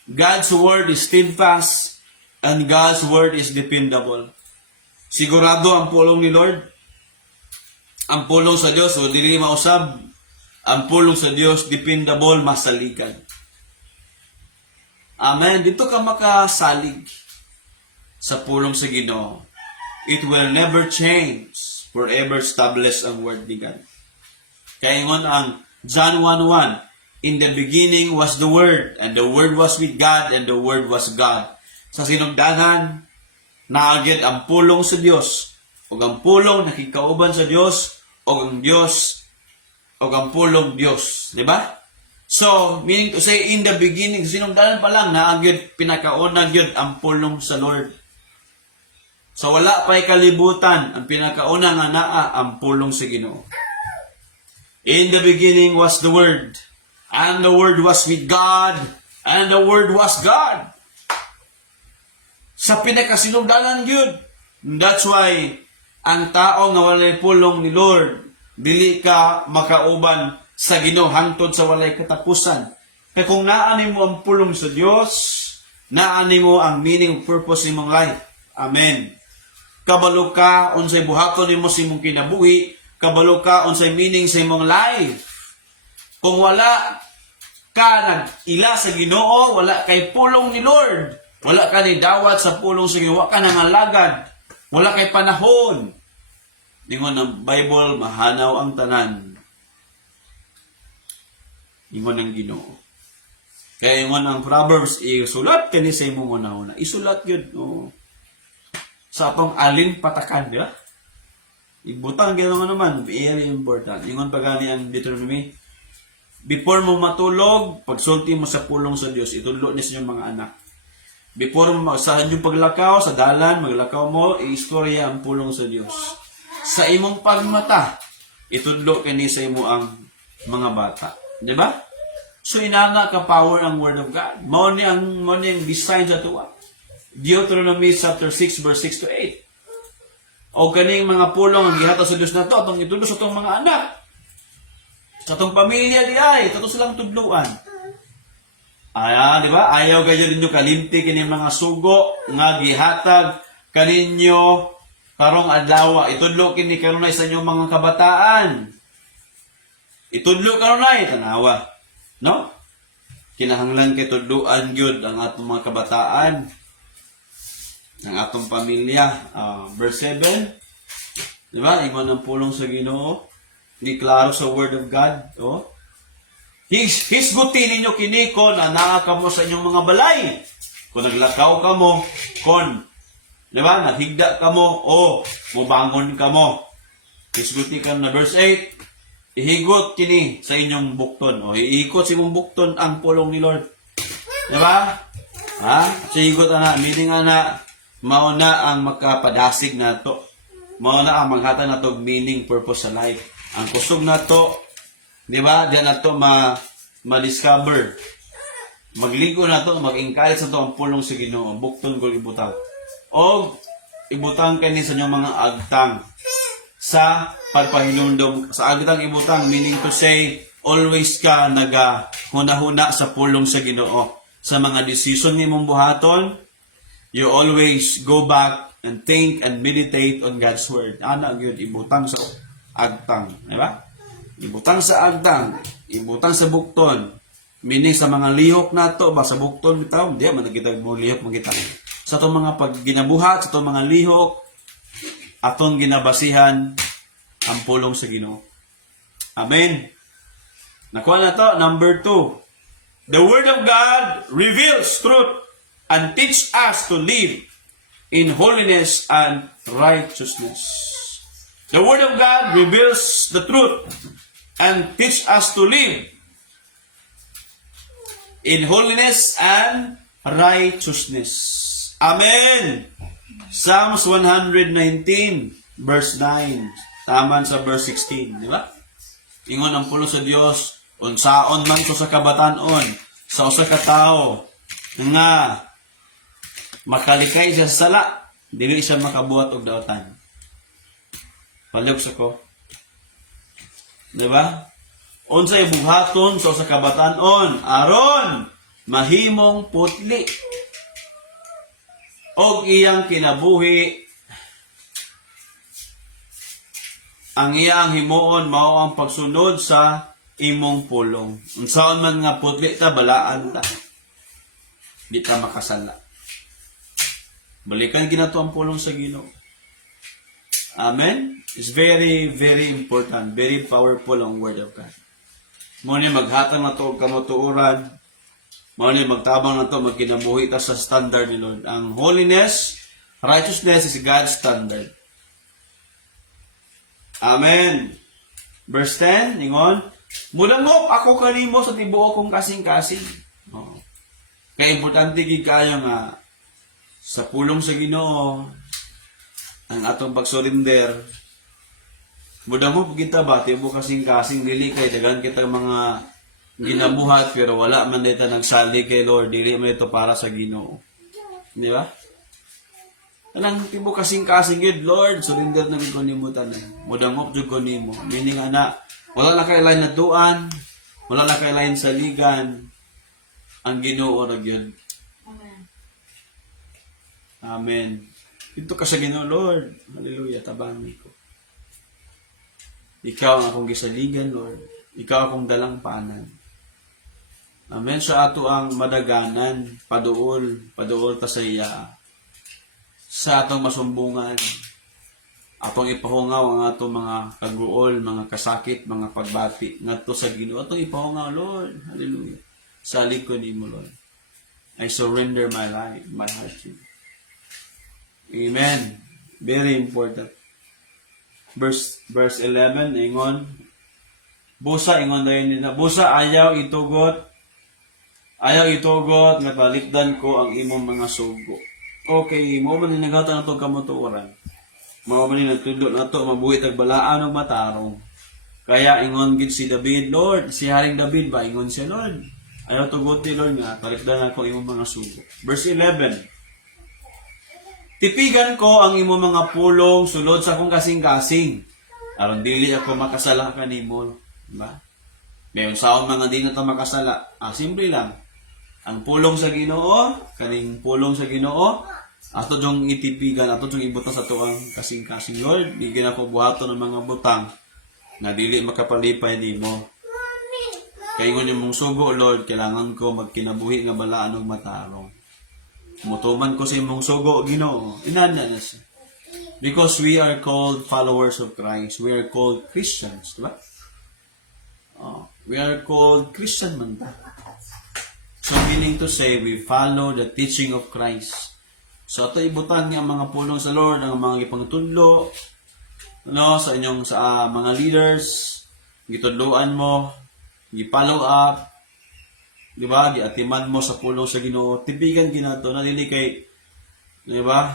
God's word is steadfast, and God's word is dependable. Sigurado ang pulong ni Lord. Ang pulong sa Diyos, o dili mausab. Ang pulong sa Diyos, dependable, masaligan. Amen. Dito ka makasalig sa pulong sa Ginoo. It will never change. Forever established ang word ni God. Kaya ngon ang John 1:1, in the beginning was the Word, and the Word was with God, and the Word was God. Sa sinugdanan, naagid ang pulong sa Diyos, o ang pulong nakikauban sa Diyos, o ang Diyos, o ang pulong Diyos. Diba? So, meaning to say, in the beginning, sinugdanan pa lang, naagid, pinakauna gyud ang pulong sa Lord. So, wala pa'y kalibutan, ang pinakauna nga naa, ang pulong sa Ginoo. In the beginning was the Word, and the Word was with God, and the Word was God. Sa pinakasinugdanan gyud. That's why ang tao nga walay pulong ni Lord, dili ka makauban sa Ginoo hangtod sa walay katapusan. Kaya kung naani mo ang pulong sa Dios, naani mo ang meaning, purpose nimong life. Amen. Kabalo ka unsay buhaton nimo sa imong kinabuhi, kabalo ka unsay meaning sa imong life. Kung wala ka nag-ila sa Ginoo, wala kay pulong ni Lord, wala ka ni dawat sa pulong sa Ginoo, wala ka nangalagad, wala kay panahon. Ingon ang Bible, mahanaw ang tanan. Ingon ang Ginoo. Kaya ingon ang Proverbs, isulat kani sa imong una-una. Isulat yun. Oh. Sa atong alin patakan, di ba? Ibutang gano'n naman, very important. Ingon pa gani ang Deuteronomy. Before mo matulog, pagsulti mo sa pulong sa Dios, itudlo niya sa inyong mga anak. Before mo sa inyong paglakaw, sa dalan, maglakaw mo, iistorya ang pulong sa Dios. Sa imong pagmata, itudlo kani sa imo ang mga bata. Di ba? So inana ka power ang Word of God. Mao ni ang design sa tuwa. Deuteronomy chapter 6 verse 6 to 8. O kaning mga pulong ang gihatag sa Dios na to, atong itudlo sa atong mga anak. Sa atong pamilya di ay, kato silang tudluan. Di ba? Ayaw kayo ninyo kalimti kini mga sugo nga gihatag kaninyo karong adlaw. Itudlo kini kanunay sa inyong mga kabataan. Itudlo kanunay tanawa. No? Kinahanglan kay tudluan gyud ang atong mga kabataan, ang atong pamilya. Verse 7. Di ba? Ingon ang pulong sa Ginoo. Di klaro sa Word of God. Oh. Hisgutin ninyo kini kon anaa ka mo sa inyong mga balay. Kung naglakaw ka mo, kon, di ba, naghigda ka mo, mubangon ka mo. Hisguti ka na verse 8. Ihigot kini sa inyong bukton. Iikot sa inyong bukton ang pulong ni Lord. Di ba? So higot na, meaning na, mauna ang makapadasig na to. Mauna ang maghatag na to meaning, purpose sa life. Ang kusog na to, di ba, diyan na to ma-discover. Magligo na to, mag-encourage na to ang pulong sa Ginoo, bukton ko ibutang. O, ibutang kani sa inyong mga agtang sa pagpahinumdum. Sa agtang ibutang, meaning to say, always ka huna-huna sa pulong sa Ginoo. Sa mga decision ni mong buhaton, you always go back and think and meditate on God's Word. Ana, yun, ibutang sa agtang. Di ba? Ibutang sa agtang. Ibutang sa bukton. Meaning sa mga lihok na to, ba sa bukton bitaw, di man kita mo lihok magita. Sa itong mga pagginabuhat, sa itong mga lihok, atong ginabasihan ang pulong sa Ginoo. Amen. Nakuha na to, number 2. The Word of God reveals truth and teach us to live in holiness and righteousness. The Word of God reveals the truth and teach us to live in holiness and righteousness. Amen. Psalms 119 verse 9. Taman sa verse 16, di ba? Ingon ang pulo sa Dios, unsaon man sa kabatan-on, sa usa ka tawo nga makalikay siya sa sala, dili siya makabuhat og daotan. Palog sa ko. Diba? Unsay buhaton sa usa ka batan-on aron mahimong putli. Og iyang kinabuhi ang iyang himuon mao ang pagsunod sa imong pulong. Unsaon man nga putli ta, balaan ta. Di ta makasala. Balikan ginato ang pulong sa Ginoo. Amen? It's very, very important. Very powerful ang Word of God. Muna maghatang na to kamutuuran. Muna magtabang na to, magkinabuhi ta sa standard ni Lord. Ang holiness, righteousness is God's standard. Amen. Verse 10, ingon, Mulangop ako kanimo sa tibuok kong kasing-kasing. Kaya importante gid kayo nga sa pulong sa Ginoo ang atong pag-surrender. Mudamo kita ba tibo kasing-kasing dili kay dagan kita mga ginabuhat pero wala man dita nagsali kay Lord, dili man ito para sa Ginoo. Di ba? Anang tibo kasing-kasing gid, Lord, surrender na gid ko nimo tanan. Mudamo jud ko nimo. Meaning ana, wala na kay lain na duan, wala na kay lain sa ligan. Ang Ginoo ra gyud. Amen. Amen. Ito ka sa Ginoo, Lord. Hallelujah, tabangi ko. Ikaw ang akong gisaligan, Lord. Ikaw akong dalang panan. Amen. Sa ato ang madaganan, paduol ta sa iya. Sa atong masumbungan, atong ipahungaw ang atong mga kaguol, mga kasakit, mga pagbati ngadto sa Ginoo. Atong ipahungaw, Lord. Hallelujah. Salig ko nimo, Lord. I surrender my life, my heart to you. Amen. Very important. verse 11 ingon busa ingon dayon nila busa ayaw itugot nga balikdan ko ang imong mga sugo. Okay, mo man ni nagata nato kamotuoran. Mao man ni nagtudlo nato mabuhi tag balaan og matarong. Kaya ingon gid si David, Lord, si Haring David ba ingon siya, Lord, ayaw tuguti Lord nga balikdan ako imong mga sugo. Verse 11. Tipigan ko ang imo mga pulong sulod sa akong kasing-kasing. Aron dili ako makasala kanimo, ba? Mayon saon mga di na ta makasala. Simple lang. Ang pulong sa Ginoo, kaning pulong sa Ginoo, ato jong itipigan, ato jong ibutan sa tuang kasing-kasing. Lord, di gyud ako buhaton ng mga butang na dili makapalipay nimo. Kay ingon imong sugo, Lord, kailangan ko magkinabuhi nga balaan og matarong. Mutuman ko sa imong sugo, Ginoo. Inana na siya. Because we are called followers of Christ. We are called Christians, diba? We are called Christian man ta. So meaning to say, we follow the teaching of Christ. So ato ibutan niya ang mga pulong sa Lord, ang mga gipangtudlo, sa inyong sa mga leaders, gitudloan mo, gi-follow up, di ba? Giatiman mo sa pulong sa Ginoo. Tipigan ginato na dili kay, di ba?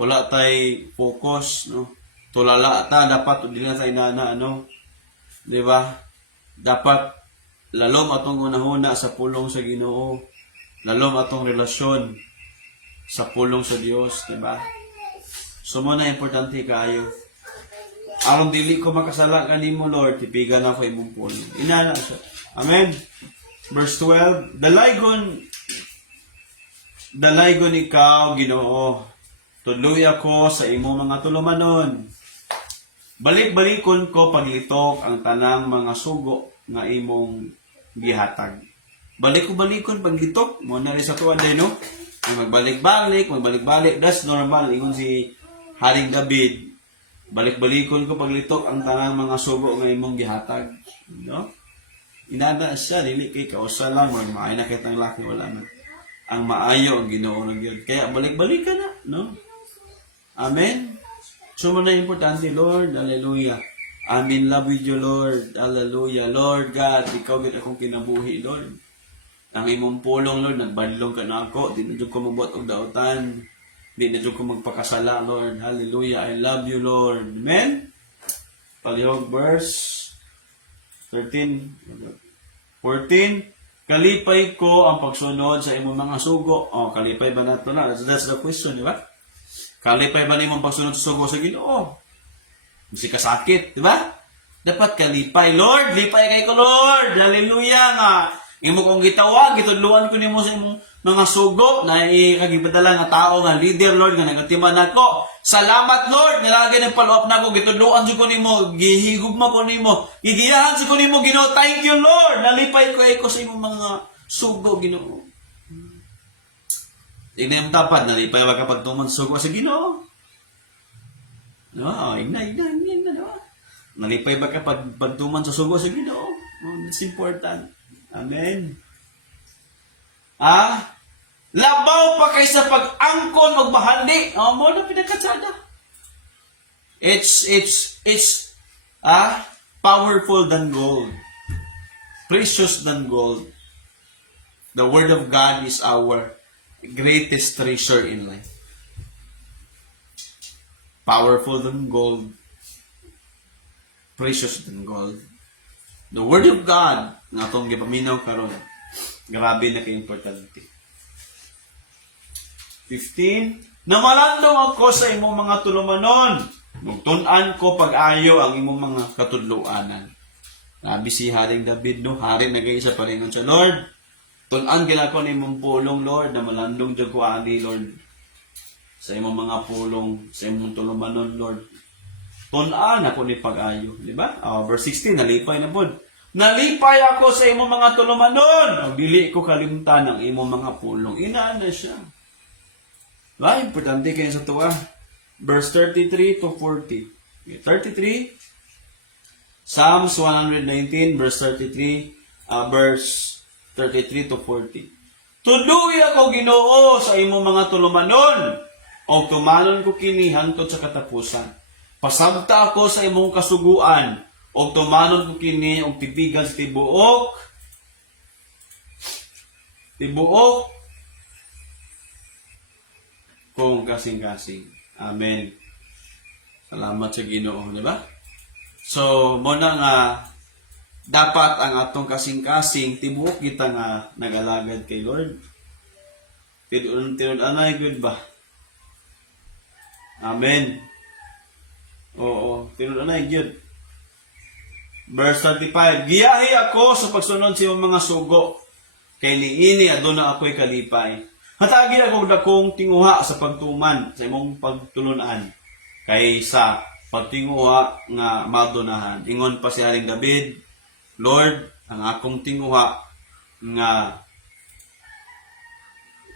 Wala tay focus, no? Tulala ta dapat dili na sa inana di ba? Dapat lalom atong unahuna sa pulong sa Ginoo. Lalom atong relasyon sa pulong sa Dios, di ba? So mo na importante kayo. Aron dili ko makasala kanimo, Lord, tipigan ako imong pulong. Inana siya. Amen. Verse 12, Dalaygon ikaw, Ginoo. Tudloy ako sa imo mga tulumanon. Balik-balikon ko paglitok ang tanang mga sugo nga imong gihatag. Balik-balikon paglitok mo na rin sa tuwa din, no? Magbalik-balik. That's normal. Ingon si Haring David. Balik-balikon ko paglitok ang tanang mga sugo nga imong gihatag. No? Inana siya, dili kay kausa lang, maayo na kitang laki, wala na. Ang maayo ang Ginoo ng Dios. Kaya balik-balik ka na, no? Amen? So mo na importante, Lord, hallelujah. Amen, love with you, Lord, hallelujah. Lord God, ikaw gid akong kinabuhi, Lord. Ang imong pulong, Lord, nagbadlong ka na ako, di na dyan ko mabuhat og daotan, di na dyan ko magpakasala, Lord, hallelujah. I love you, Lord. Amen? Palihog verse 14, kalipay ko ang pagsunod sa imong mga sugo. Kalipay ba nato na? That's the question, di ba? Kalipay ba na imong pagsunod sa sugo sa Ginoo? Kasi kasakit, di ba? Dapat kalipay. Lord, lipay kay ko, Lord. Hallelujah nga. Imo kong gitawag, gitudluan ko nimo sa imong mga sugo na ikagipadala nga tao nga leader, Lord, nga nagatiman nako. Salamat, Lord, nga lagi nagpalo-up nako, gitudluan jud ko nimo, gihigugma ko nimo, gigiyahan jud ko nimo, Ginoo. Thank you, Lord. Nalipay ko sa imong mga sugo, Ginoo. Tingnan tapad, nalipay ba kapag tumon sugo sa Ginoo? No, igna, diba? Nalipay ba kapag pagtuman sa sugo sa Ginoo? That's important. Amen. Labaw pa kaysa pag-angkon o bahandi. Mo na pinagkatsada. It's powerful than gold. Precious than gold. The Word of God is our greatest treasure in life. Powerful than gold. Precious than gold. The Word of God nga itong gipaminaw karon, grabe na ka-importante. 15, namalandong ako sa imong mga tulumanon. Magtun-an ko pag-ayo ang imong mga katudluanan. Grabe si Haring David, no? Hari nag-iisa pa rin sa Lord. Tun-an gila ko ni imong pulong, Lord, na malandong dyan ko ani, Lord. Sa imong mga pulong, sa imong tulumanon, Lord. Tun-an ako ni pag-ayo. Diba? Verse 16, nalipay na po. Nalipay ako sa imong mga tulumanon. Dili ko kalimtan ang imong mga pulong. Inaan na siya. Diba? Importante kayo sa tuwa. Verse 33 to 40. 33. Psalms 119, verse 33. Verse 33 to 40. Tuduy ako, Ginoo, sa imong mga tulumanon. O tumalon ko kini hangtod sa katapusan. Pasabta ako sa imong kasuguan, o tumanon ko kini og tibigan sa tibuok kung kasing-kasing. Amen. Salamat sa Ginoo, di ba? So, muna nga, dapat ang atong kasing-kasing tibuok kita nga nagalagad kay Lord. Tinun-anay good ba? Amen. Oo, tinun-anay good. Verse 35, giyahi ako sa pagsunod sa iyong mga sugo, kay niini aduna ako'y kalipay. Hatagi ako dakong tinguha sa pagtuman sa imong pagtulunan, kaysa pagtinguha nga madunahan. Ingon pa si Haring David, Lord, ang akong tinguha nga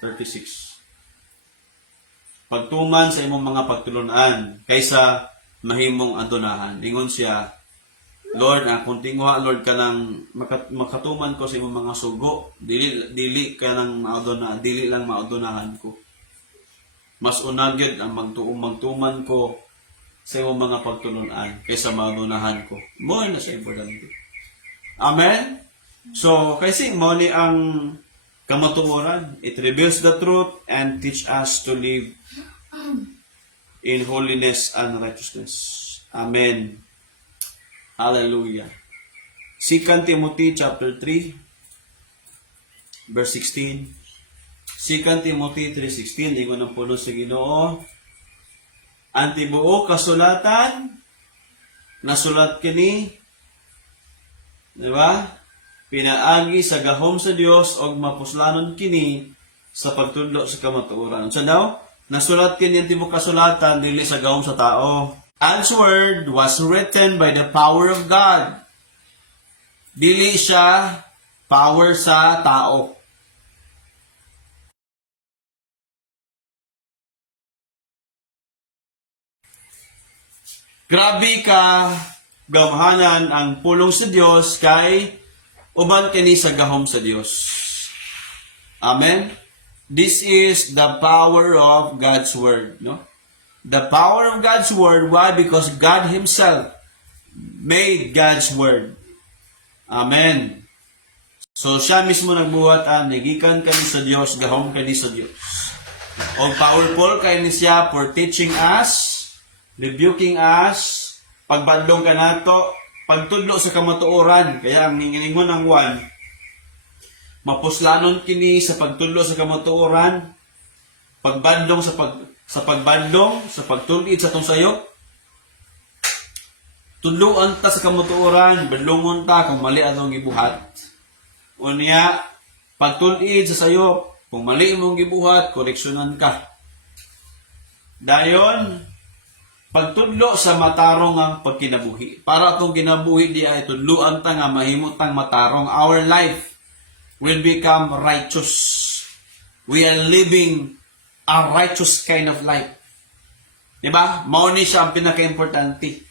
36. Pagtuman sa imong mga pagtulunan, kaysa mahimong adunahan. Ingon siya, Lord, akong tinguha, Lord, ka nang makatuman ko sa imong mga sugo. Dili ka nang mauduna, dili lang maudunahan ko. Mas unagid ang magtuman ko sa imong mga pagtulunan kaysa maudunahan ko. Mo na sa importante. Amen? So, kasi mo ni ang kamatuoran. It reveals the truth and teach us to live in holiness and righteousness. Amen. Hallelujah. 2 Timothy chapter 3 verse 16. 2 Timothy 3:16, ingon ang puno sa Ginoo, ang tibuok kasulatan nasulat kini, di ba? Pinaagi sa gahom sa Dios og mapuslanon kini sa pagtudlo sa kamatuoran. So now, nasulat kini ang tibuok kasulatan dili sa gahom sa tao. God's word was written by the power of God. Dili siya power sa tao. Grabe ka gamhanan ang pulong sa Dios kay uban kini sa gahom sa Dios. Amen. This is the power of God's word, no? The power of God's word. Why? Because God Himself made God's word. Amen. So, siya mismo nagbuhat nagikan kani sa Dios, gahom kani sa Dios. O powerful kani siya for teaching us, rebuking us, pagbadlong kanato, pagtudlo sa kamatuoran. Kaya ang ningingon ng 1, mapuslanon kini sa pagtudlo sa kamatuoran, pagbadlong sa pagbadlong, sa pagtulid sa tong sayo. Tudloan ta sa kamatuoran, badlongon ta kung mali atong gibuhat. Unya, pagtulid sa sayo, kung mali imong gibuhat, koreksyonan ka. Dayon, pagtudlo sa matarong ang pagkinabuhi. Para atong kinabuhi di ay tudloan ta nga mahimot tang matarong. Our life will become righteous. We are living a righteous kind of life. Diba? Mao ni siya ang pinaka-importante.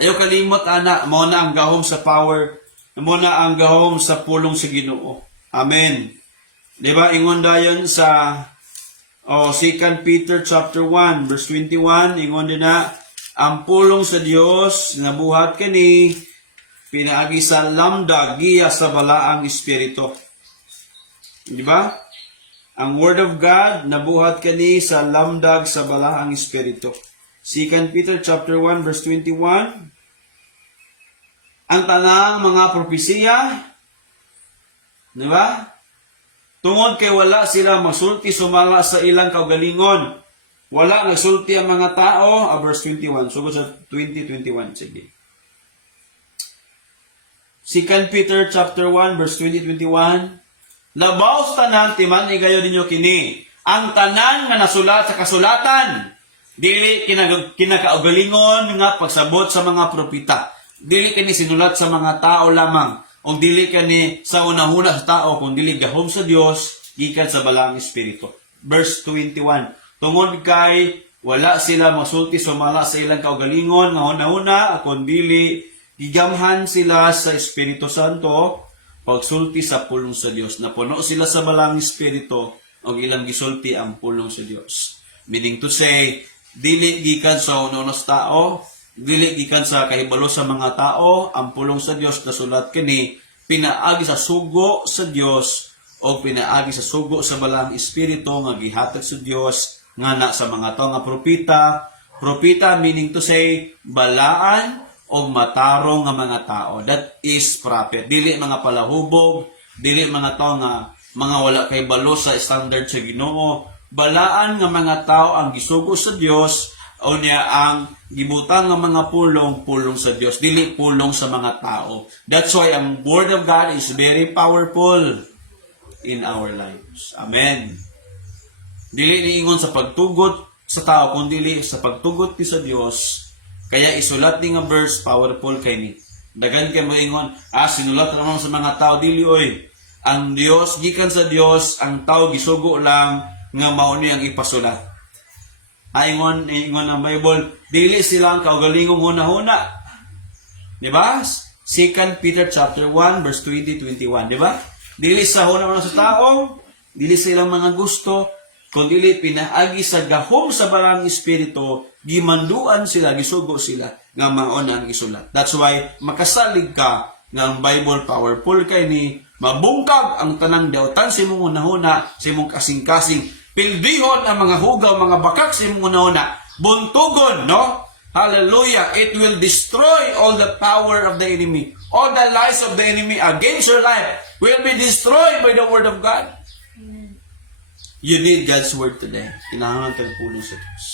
Ayaw kalimot, ana, mao na ang gahom sa power, mao na ang gahom sa pulong sa Ginoo. Amen. Diba? Ingon dayon sa 2 Peter chapter 1 verse 21, ingon din na, ang pulong sa Dios nabuhat kani pinaagi sa lamdag giya sa balaang espiritu. Diba? Ang Word of God, nabuhat kani sa lamdag sa balaang espiritu. 2 Peter chapter 1 verse 21. Ang tanang mga propesiya, di ba? Tungod kay wala sila magsulti sumala sa ilang kaugalingon. Wala nagsulti ang mga tao, verse 21. Sugod sa 20:21, sige. 2 Peter chapter 1 verse 20-21. Labaw sa tanan, timan igayo ninyo kini. Ang tanan nga nasulat sa kasulatan, dili kinakaugalingon nga pagsabot sa mga propeta. Dili kini sinulat sa mga tao lamang. O dili kani sa unahuna sa tao, kung dili gahom sa Dios, gikan sa balaang espiritu. Verse 21. Tungod kay wala sila masulti sumala sa ilang kaugalingon nga una-una, kung dili gigamhan sila sa Espiritu Santo, pagsulti sa pulong sa Dios. Napuno sila sa balang espiritu o ilang gisulti ang pulong sa Dios. Meaning to say, dili gikan sa unos tao, dili gikan sa kahibalo sa mga tao. Ang pulong sa Dios nasulat kini pinaagi sa sugo sa Dios o pinaagi sa sugo sa balang espiritu nga gihatag sa Dios ngana sa mga tao nga propeta. Propeta meaning to say balaan o matarong nga mga tao. That is prophet. Dili mga palahubog, dili mga tao nga mga wala kay balo sa standard sa Ginoo. Balaan nga mga tao ang gisugo sa Dios o niya ang gibutang nga mga pulong sa Dios, dili pulong sa mga tao. That's why ang Word of God is very powerful in our lives. Amen. Dili niingon sa pagtugot sa tao, kundi dili sa pagtugot ti sa Dios. Kaya isulat ni nga verse powerful kay ni. Dagan kay moingon, sinulat naman sa mga tao, dili oy. Ang Dios gikan sa Dios, ang tao gisugo lang nga mao ni ang ipasulat. Ingon ang Bible, dili sila ang kaugalingong huna-huna. Di ba? 2 Peter chapter 1 verse 20-21, di ba? Dili sa huna-huna sa tao, dili silang mga gusto, kundi pinaagi sa gahom sa barang espiritu, gimanduan sila, gisugo sila, nga maon ang isulat. That's why, makasalig ka nga ang Bible powerful kay ni, mabungkag ang tanang dautan sa imong hunahuna, sa imong kasing-kasing, pildihon ang mga hugaw, mga bakak sa imong hunahuna, buntugon, no? Hallelujah! It will destroy all the power of the enemy. All the lies of the enemy against your life will be destroyed by the word of God. You need God's word today. Kailangan natin pulong sa Diyos.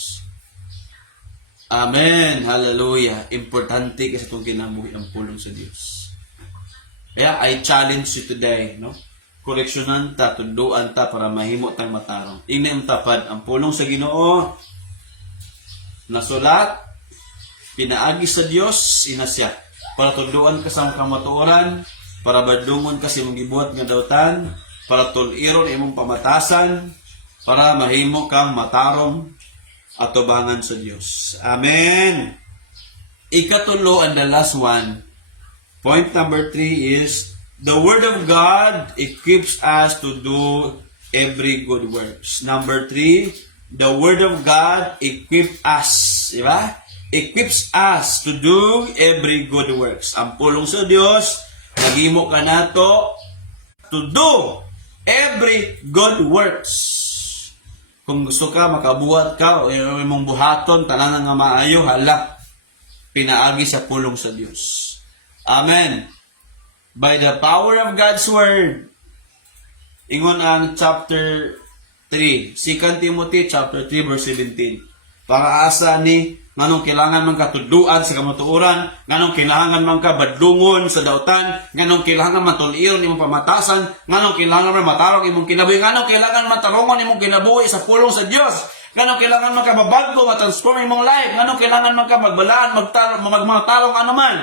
Amen. Hallelujah. Importante kasi itong kinabuhi ang pulong sa Diyos. Kaya I challenge you today, no? Koreksyonan ta, tunduan ta para mahimo tayong matarong. Ingna ang tapad ang pulong sa Ginoo. Nasulat, pinaagi sa Diyos, inasya. Para tunduan ka sa kamatuoran, para badungon ka sa imong gibuhat nga dautan, para tuliron imong pamatasan, para mahimo kang matarong at tubangan sa Diyos. Amen. Ikatulo and the last one. Point number 3 is, the Word of God equips us to do every good works. Number 3, the Word of God equips us. Diba? Equips us to do every good works. Ang pulong sa Diyos, naghimo ka nato to do every good works. Kung gusto ka, makabuhat ka, o imong buhaton, tanan nga maayo, hala, pinaagi sa pulong sa Diyos. Amen. By the power of God's Word, ingon ang chapter 3, 2 Timothy chapter 3 verse 17. Para asa ni, nganong kailangan man ka tuduan sa kamatuoran, nganong kailangan man ka badlungon sa dautan, nganong kailangan man tuliron imong pamatasan, nganong kailangan man matarong imong kinabuhi, nganong kailangan matarongon imong kinabuhi sa pulong sa Dios, nganong kailangan man ka mabago, matransform imong life, nganong kailangan man ka magbalaan, magmatarong ano man.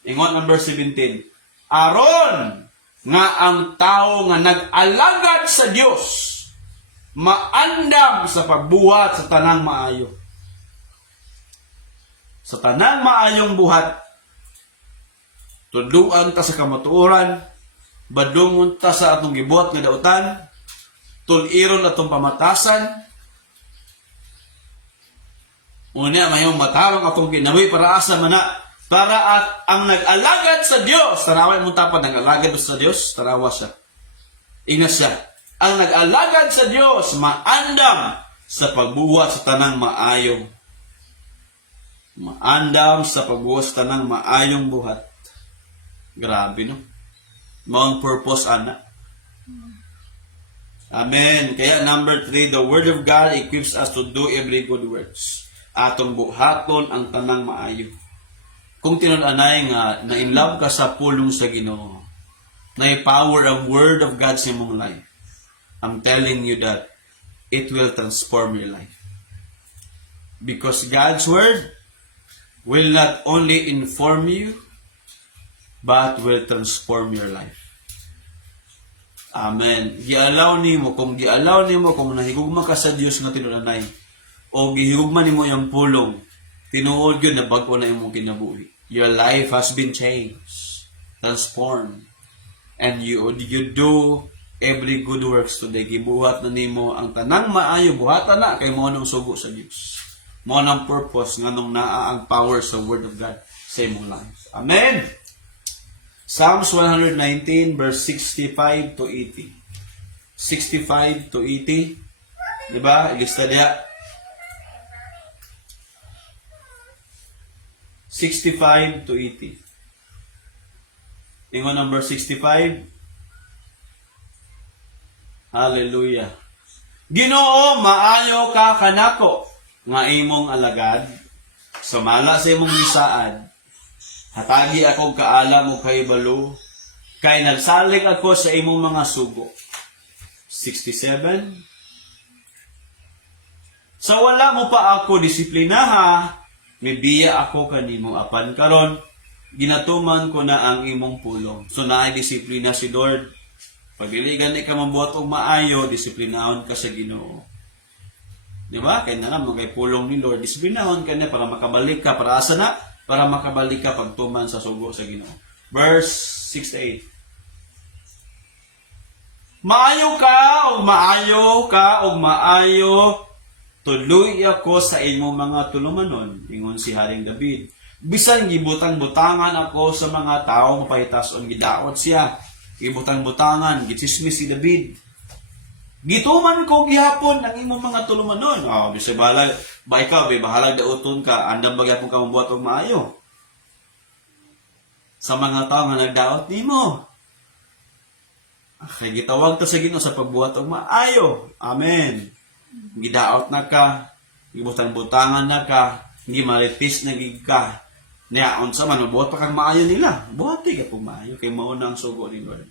Ingon ang verse 17. Aron nga ang tao nga nag-alagad sa Dios maandam sa pagbuhat sa tanang maayo. Sa tanang maayong buhat, tuduan ta sa kamatuoran, badungon ta sa atong gibuhat nga dautan, tuliron atong pamatasan, unya mayong matarong atong kinabuhi para asa man na, para at ang nag-alagad sa Diyos, taraway mo tapad, nag-alagad sa Diyos, tarawa siya. Ingat siya. Ang nag-alagad sa Diyos, maandam sa pagbuhat sa tanang maayong. Maandam sa pagbuhat sa tanang maayong buhat. Grabe, no? Maong purpose, ana. Amen. Kaya number 3, the Word of God equips us to do every good works. Atong buhaton ang tanang maayo. Kung tinun-anay nga, na-in-love ka sa pulong sa Ginoo, na-power ang Word of God sa imong life, I'm telling you that it will transform your life. Because God's Word will not only inform you, but will transform your life. Amen. Gialaw nimo, kung nahigugma ka sa Dios nga tinun-anay, o gihigugma nimo yung pulong, tinuod yun na bago na imong kinabuhi. Your life has been changed, transformed, and you do every good works today. Gibuhat na nimo ang tanang maayo, buhatan na kay mo nang sugo sa Dios. mo ng purpose nganong naa ang power sa Word of God sa imong life. Amen. Psalms 119 verse 65 to 80. 65 to 80. Diba? Ilista diya. 65 to 80. Ingon number 65. Hallelujah. Ginoo, maayo ka kanako nga imong alagad. Sumala sa imong lisaad. Hatagi akong kaalam o kahibalo. Kay nagsalig ako sa imong mga sugo. 67. So wala mo pa ako disiplinaha, mibiya ako kanimo apan karon ginatuman ko na ang imong pulong. So naay disiplina si Lord. Pag dili gani ka mabuhat og maayo, disiplinahon ka sa Ginoo. Di ba? Kaya na lang magay pulong ni Lord, disiplinahon ka na para makabalik ka. Para asa na? Para makabalik ka pagtuman sa sugo sa Ginoo. Verse 68. Maayo ka o maayo tuloy ako sa imong mga tulumanon, ingon si Haring David. Bisan gibutang-butangan ako sa mga tao mapahitason, gidaot siya. Gibutang-butangan, gitsismis si David. Gituman ko gihapon ang imong mga tulumanon. Bisay bahala, ba ikaw, bahalag dauton ka, andam bagay ka mabuhat og maayo. Sa mga tao nga nagdaot nimo. Kay gitawag ta sa Ginoo sa pagbuhat og maayo. Amen. Gidaot na ka, gibutang-butangan na ka, hindi maritis na gig ka. Nya unsa man mabuhat pa kang maayo nila. Buhati ka pug maayo kay mao na ang sugo ni Lord.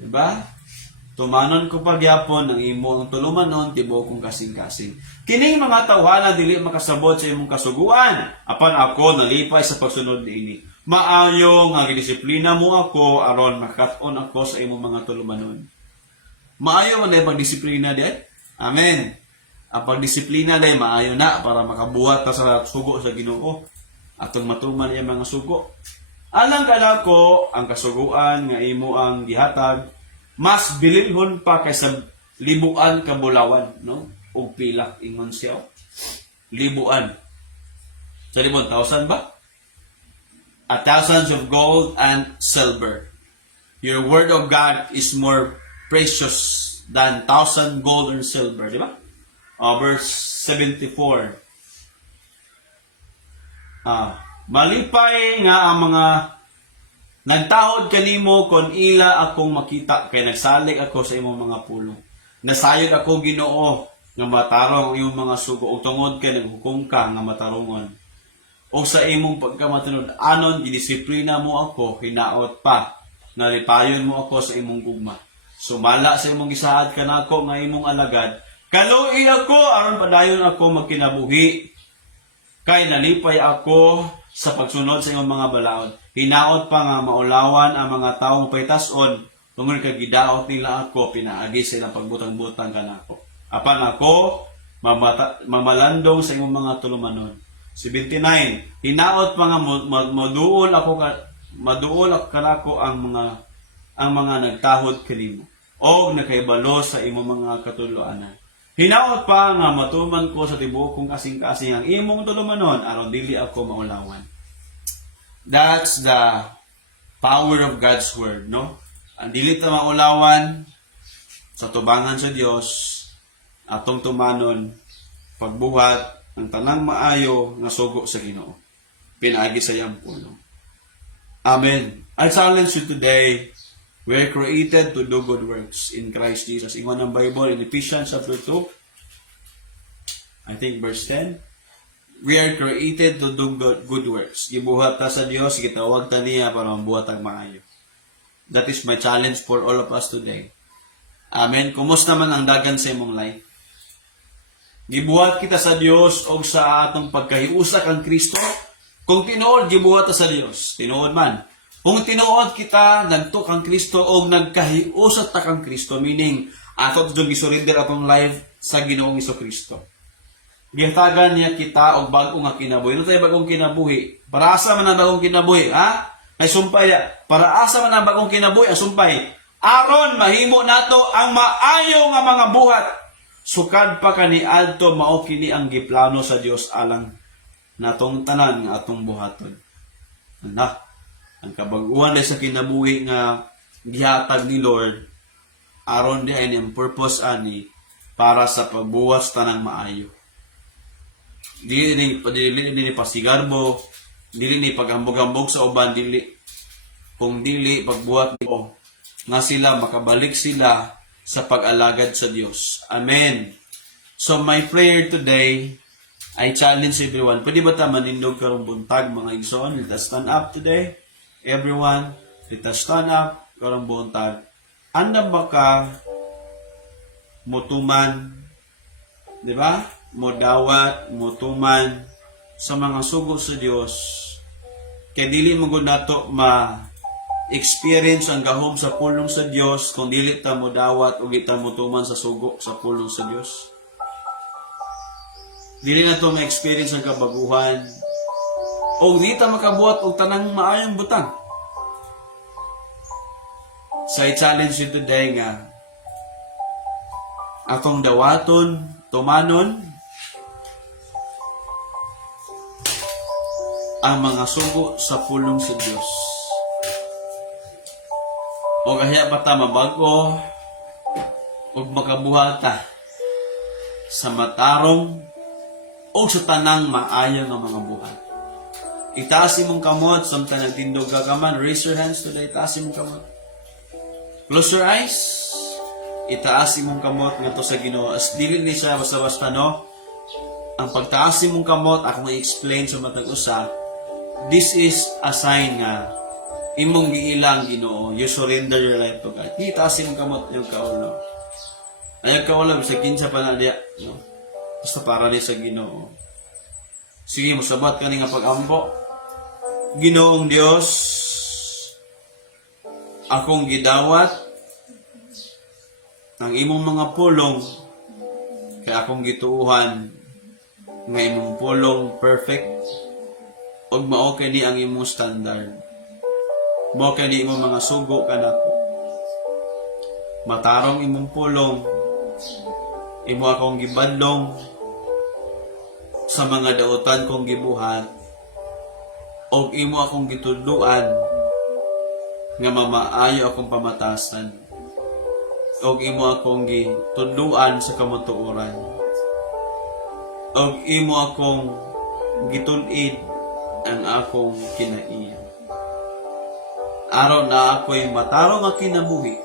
Diba? Tumanon ko pagyapon ang imong tulumanon tibuok kong kasing-kasing. Kining mga tawhana dili makasabot sa imong kasuguan. Apan ako nalipay sa pagsunod niini. Maayo nga gidisiplina mo ako aron makaton ako sa imong mga tulumanon. Maayo man dai pagdisiplina di. Amen. Ang pagdisiplina dai maayo na para makabuhat ta sa sugo sa Ginoo. Atong matuman niya mga sugo. Alang kanako ang kasuguan nga imo ang gihatag mas bililhon pa kaysa libuan ka bulawan, no? Og pilak ingon siya. Libuan. Sa 1,000 ba? 1,000 of gold and silver. Your word of God is more precious than 1,000 gold and silver, di ba? Verse 74. Malipay nga ang mga nagtahod kanimo kon ila akong makita kay nagsalig ako sa imong mga pulong. Nasayod ako Ginoo nga matarong imong mga sugo ug tungod kay naghukom ka nga matarongon. O sa imong pagkamatunod anon gidisiplina mo ako hinaot pa nalipayon mo ako sa imong gugma. Sumala sa imong gisaad kanako nga imong alagad. Kaluoy ako aron padayon ako magkinabuhi. Kay nalipay ako sa pagsunod sa imong mga balaod. Hinaot pa nga maulawan ang mga taong paytason, tungod kay gidaot nila ako, pinaagi sila pagbutang-butang kanako. Apan ako, mamalandong sa imong mga tulumanon. 79. Hinaot pa nga maduol ako kanako ang mga nagtahod kanimo. Og nakaibalo sa imong mga katuluanan. Hinaot pa nga matuman ko sa tibuok kong kasing-kasing ang imong tulumanon aron dili ako maulawan. That's the power of God's word, no? Ang dili ta maulawan sa tubangan sa Dios atong tumanon pagbuhat ang tanang maayo nga sugo sa Ginoo. Pinaagi sa iyang pulong. Amen. I challenge you today. We are created to do good works in Christ Jesus. Ingon ang Bible in Ephesians chapter 2, I think verse 10. We are created to do good works. Gibuhat ta sa Dios, gitawag ta niya para mabuhat ang maayo. That is my challenge for all of us today. Amen. Kumusta man ang dagan sa imong life? Gibuhat kita sa Dios o sa atong pagkahiusa kang Kristo. Kung tinuod, gibuhat ta sa Dios. Tinuod man. Kung tinuod kita, nagto kang Kristo o nagkahiusat ta kang Kristo, meaning, ato itong gisurrender atong life sa Ginoong Kristo. Gihatagan niya kita og bagong nga kinabuhi. Ano tayo bagong kinabuhi? Para asa man ang bagong kinabuhi, ha? Ay sumpay. Para asa man ang bagong kinabuhi, ang sumpay. Aron mahimo nato ang maayo nga mga buhat. Sukad pa kani adto mao kini ang giplano sa Dios alang natong tanan nga atong buhaton. Ana, ang kabag-uhan sa kinabuhi nga gihatag ni Lord aron di ay ang purpose ani para sa pagbuwas tanang maayo. Dili ni pasigarbo, dili ni paghambog-hambog sa uban, dili kung dili pagbuhat nito nga sila makabalik sila sa pag-alagad sa Dios. Amen. So my prayer today, I challenge everyone. Pwede ba ta manindog karong buntag mga igsoon? Let us stand up today. Everyone, let us stand up karong buntag. Anda ba ka mutuman, di ba? Modawat, mutuman sa mga sugo sa Dios. Kaya dili mo gud nato ma-experience ang gahom sa pulong sa Dios kung dili ta modawat o kita mutuman sa sugo sa pulong sa Dios. Dili na to ma-experience ang kabaguhan o di ta makabuhat og tanang maayong butang. So I challenge you today nga atong dawaton, tumanon ang mga sugo sa pulong sa Dios. O kaya pa ta mabago o makabuhata sa matarong o sa tanang maayo nga mga buhat. Itaas imong kamot samtang nagtindog ka kaman. Raise your hands today. Itaas imong kamot. Close your eyes. Itaas imong kamot ngadto sa Ginoo. As dili ni siya basta-basta no. Ang pagtaas imong kamot akong i-explain sa matag usa. This is a sign nga imong giilang Ginoo. You surrender your life to God. Itaas imong kamot yung kaulo. Ayag kaulo sa kinsa pa na diya, no. Basta para ni sa Ginoo. Sige, mosabat kani nga pag-ampo. Ginoong Dios, akong gidawat ang imong mga pulong kay akong gituuhan nga imong pulong perfect ug mao kani ang imong standard. Mao kani imong mga sugo kanako. Matarong imong pulong, imo akong gibadlong sa mga dautan kong gibuhat og imo akong gitudluan nga mamaayo akong pamatasan og imo akong gitudluan sa kamutuoran og imo akong gitun-id ang akong kinaiya aron na ako'y matarong nga kinabuhi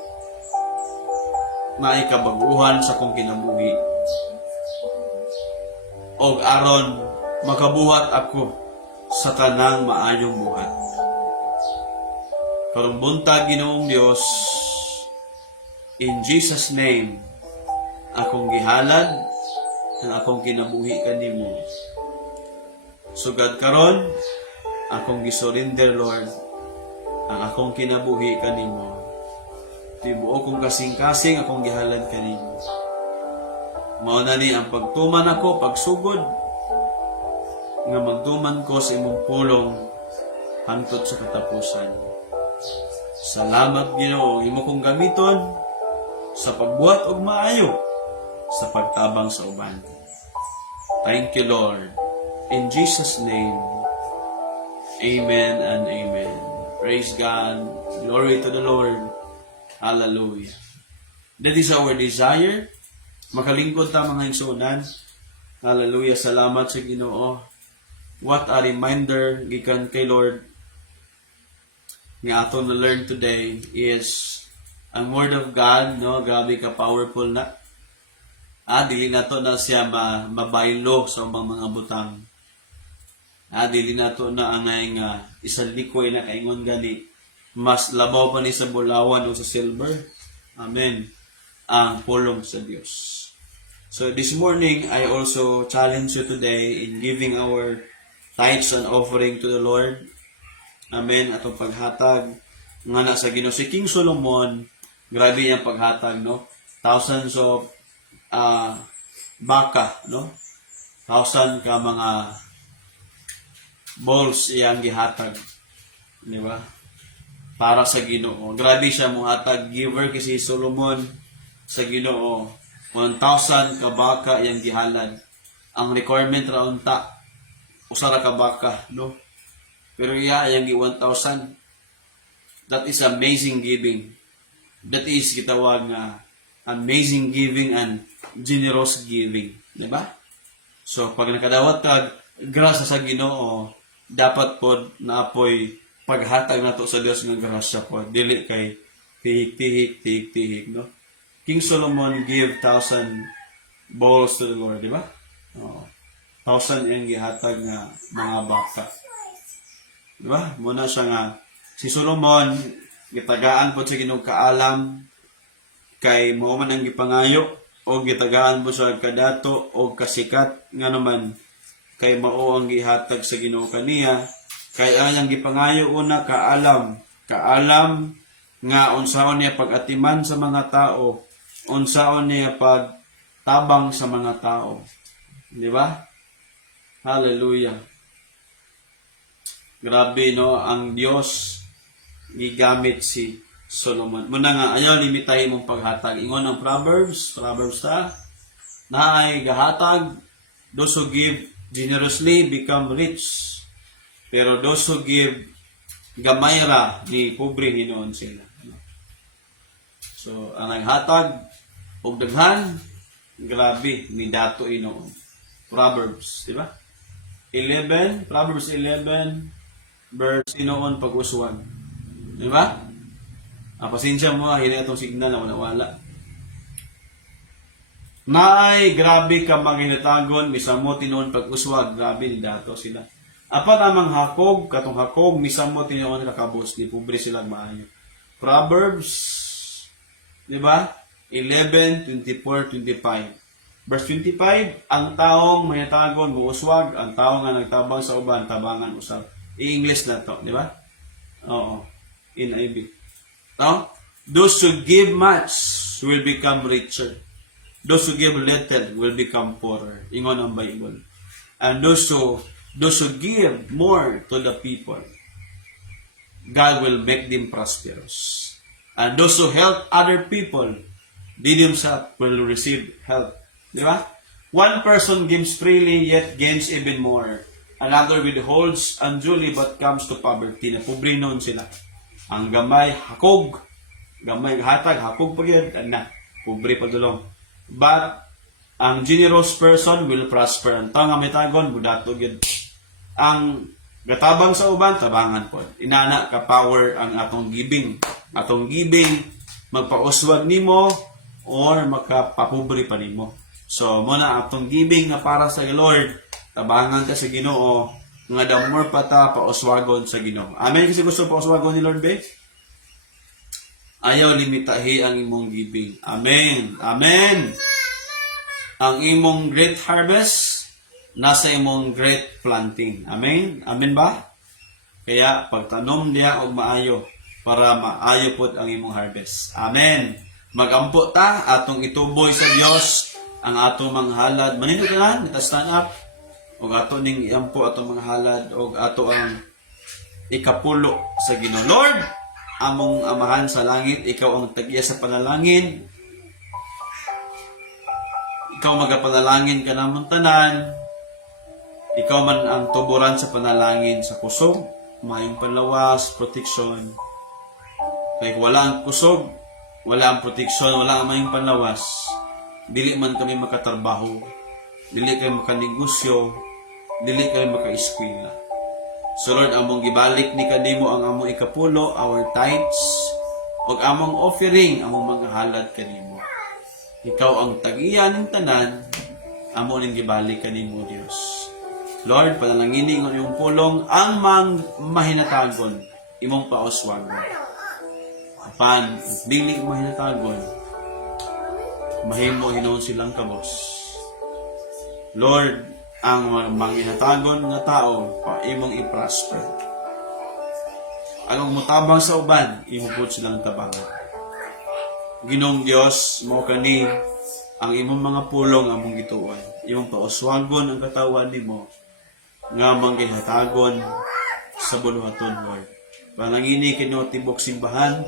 maikabaguhan sa kong kinabuhi og aron makabuhat ako sa tanang maayong buhat. Karong buntag Ginoong Dios, in Jesus name, akong gihalad ang akong kinabuhi kanimo. Sugad karon, akong gisurrender Lord ang akong kinabuhi kanimo. Tibuo kong kasing-kasing akong gihalad kanimo. Mao na ni ang pagtuman ako, pagsugod, nga magtuman ko sa imong pulong hangtod sa katapusan. Salamat Ginoo, imo kong gamiton sa pagbuhat og maayo sa pagtabang sa uban. Thank you Lord. In Jesus' name, amen and amen. Praise God. Glory to the Lord. Hallelujah. That is our desire. Makalingkod ta mga igsunan. Hallelujah. Salamat sa Ginoo. What a reminder gikan kay Lord nga ato na learn today is ang Word of God, no? Grabe ka powerful na. Dili na to na siya mabaylo sa mga butang. Dili na to na angay nga isang likoy na kaingon gani. Mas labaw pa ni sa bulawan o sa silver. Amen. Ang pulong sa Dios. So this morning, I also challenge you today in giving our tithes and offering to the Lord. Amen. Atong paghatag nga na sa Ginoo si King Solomon, grabe yung paghatag, no? Thousands of baka, no? 1,000 ka mga bowls iyang gihatag. Di ba? Para sa Ginoo. Grabe siya mo hatag giver kasi Solomon sa Ginoo. 1,000 ka baka yang gihalad. Ang requirement ra unta usa ra ka baka, no? Pero yang gi 1,000. That is amazing giving. That is gitawag nga amazing giving and generous giving, di ba? So pag nakadawat kag grasya sa Ginoo, dapat pod naapoy paghatag nato sa Dios nga grasya pod, dili kay tihik, no? King Solomon give 1,000 bowls to the Lord, di ba? 1,000 yung gihatag nga mga baka. Di ba? Muna siya nga, si Solomon, gitagaan po siya Ginoo kaalam, kay mao man ang gipangayo, o gitagaan po siya kadato, o kasikat, nga naman, kay mao ang gihatag sa Ginoo kaniya, kay ang gipangayo una, kaalam, nga unsaon niya pag-atiman sa mga tao, unsaon niya pagtabang sa mga tao. Di ba? Hallelujah. Grabe, no? Ang Diyos gigamit si Solomon. Muna nga, ayaw limitahin mong paghatag. Ingon ang Proverbs ta, na ay gahatag, those who give generously become rich. Pero those who give gamay ra, ni pobre hinoon sila. So, ang naghatag, og daghan, grabe, ni dato inoon. Proverbs, di ba? Proverbs 11, verse inoon pag-uswag. Di ba? Pasensya mo, hina itong signal na wala. Naay, grabe ka maghinatagon, misamo tinuon pag-uswag, grabe ni dato sila. Apat amang hakog, katong hakog, misamo tinuon kakabos, di pobre sila maayo. Proverbs, di ba? 11, 24, 25. Verse 25, ang taong mahitagon, muuswag, ang taong nga nagtabang sa uban, tabangan usab. I-English na to, di ba? Oo. NIV. No? Those who give much will become richer. Those who give little will become poorer. Ingon ang Bible. And those who give more to the people, God will make them prosperous. And those who help other people, they themselves will receive help. Di ba? One person gives freely, yet gains even more. Another withholds unduly, but comes to poverty. Na pobre noon sila. Ang gamay, hakog. Gamay, hatag, hakog pa yun. Na, pobre pa dulong. But, ang generous person will prosper. Ang tanga may tagon, budato yun. Ang gatabang sa uban, tabangan po. Inana ka power ang atong giving. Atong giving, magpauswag nimo or makapapobre pa nimo. So, muna atong giving na para sa Lord, tabangan ka sa Ginoo, nga the more pa ta pauswagon sa Ginoo. Amen kasi gusto pauswagon ni Lord, be? Ayaw limitahi ang imong giving. Amen. Amen. Ang imong great harvest, nasa imong great planting. Amen? Amen ba? Kaya, pagtanom niya og maayo, para maayo pod ang imong harvest. Amen. Magampo ta, atong ituboy sa Dios ang atong mga halad. Maninugran, stand up. Og ato ning iampo atong mga halad, og ato ang ikapulo sa Ginoo. Lord, among amahan sa langit, ikaw ang tag-iya sa panalangin. Ikaw magapanalangin ka namang tanan. Ikaw man ang tuburan sa panalangin sa kusog, mayong panlawas, protection. Kaya wala ang kusog, wala ang protection, wala ang mayong panlawas, dili man kami makatrabaho, dili kami makanegosyo, dili kami maka-eskwela. So Lord, among gibalik ni kanimo ang among ikapulo, our tithes, o among offering, among mga halad kanimo. Ikaw ang tag-iya ng tanan, amo ning gibalik kanimo, Dios. Lord, panalangini ng iyong pulong ang mahinatagon, imong pauswagon. Apan, dili mahinatagon, mahimo hinoon silang kabos. Lord, ang manghinatagon nga tao, imong i-prosper. Ang mutabang sa uban, imong silang tabangan. Ginong Dios, mo kani ang imong mga pulong among gituon. Imong pauswagon ang katawan nimo nga manggihatagon sa buluhaton, Lord. Panangini kino tibok simbahan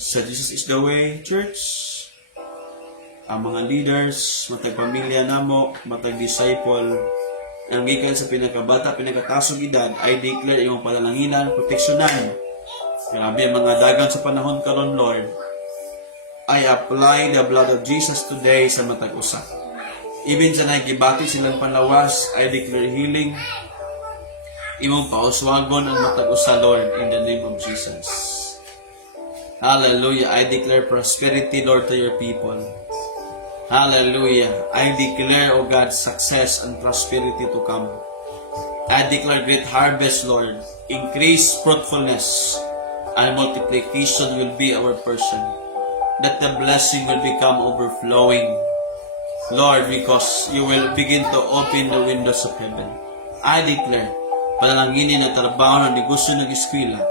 sa Jesus is the Way Church. ang mga leaders, matag pamilya namo, matag disciple, ang gikan sa pinakabata, pinakatasong edad, I declare imong panalanginan, proteksyonan. Grabe ang mga dagan sa panahon karon, Lord. I apply the blood of Jesus today sa matag usa. Even sa nakikibati silang panlawas, I declare healing. Imong pauswagon ang matag usa, Lord, in the name of Jesus. Hallelujah. I declare prosperity, Lord, to your people. Hallelujah. I declare, O God, success and prosperity to come. I declare great harvest, Lord. Increased fruitfulness and multiplication will be our portion. That the blessing will become overflowing. Lord, because you will begin to open the windows of heaven. I declare, panalanginin ang trabaho ng negosyo ng eskwela,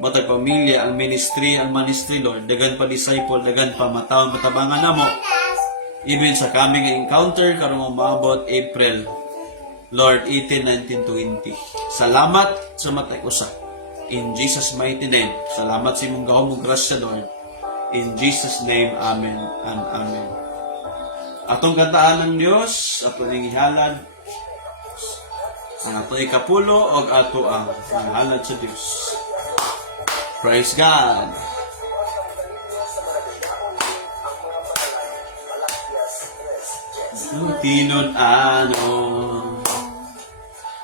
matag pamilya, ang ministry, Lord, dagan pa disciple, dagan pa matawang matabangan na mo. Even sa coming encounter, karong umabot April, Lord, 18, 19, 20. Salamat sa matay usa. In Jesus' mighty name. Salamat sa imong gahom ug grasya, Lord. In Jesus' name, Amen and Amen. Atong kantaan ng Dios, ato ning ihalad, ang ato ikapulo o ato ang halad sa Dios. Praise God! Tinun-ano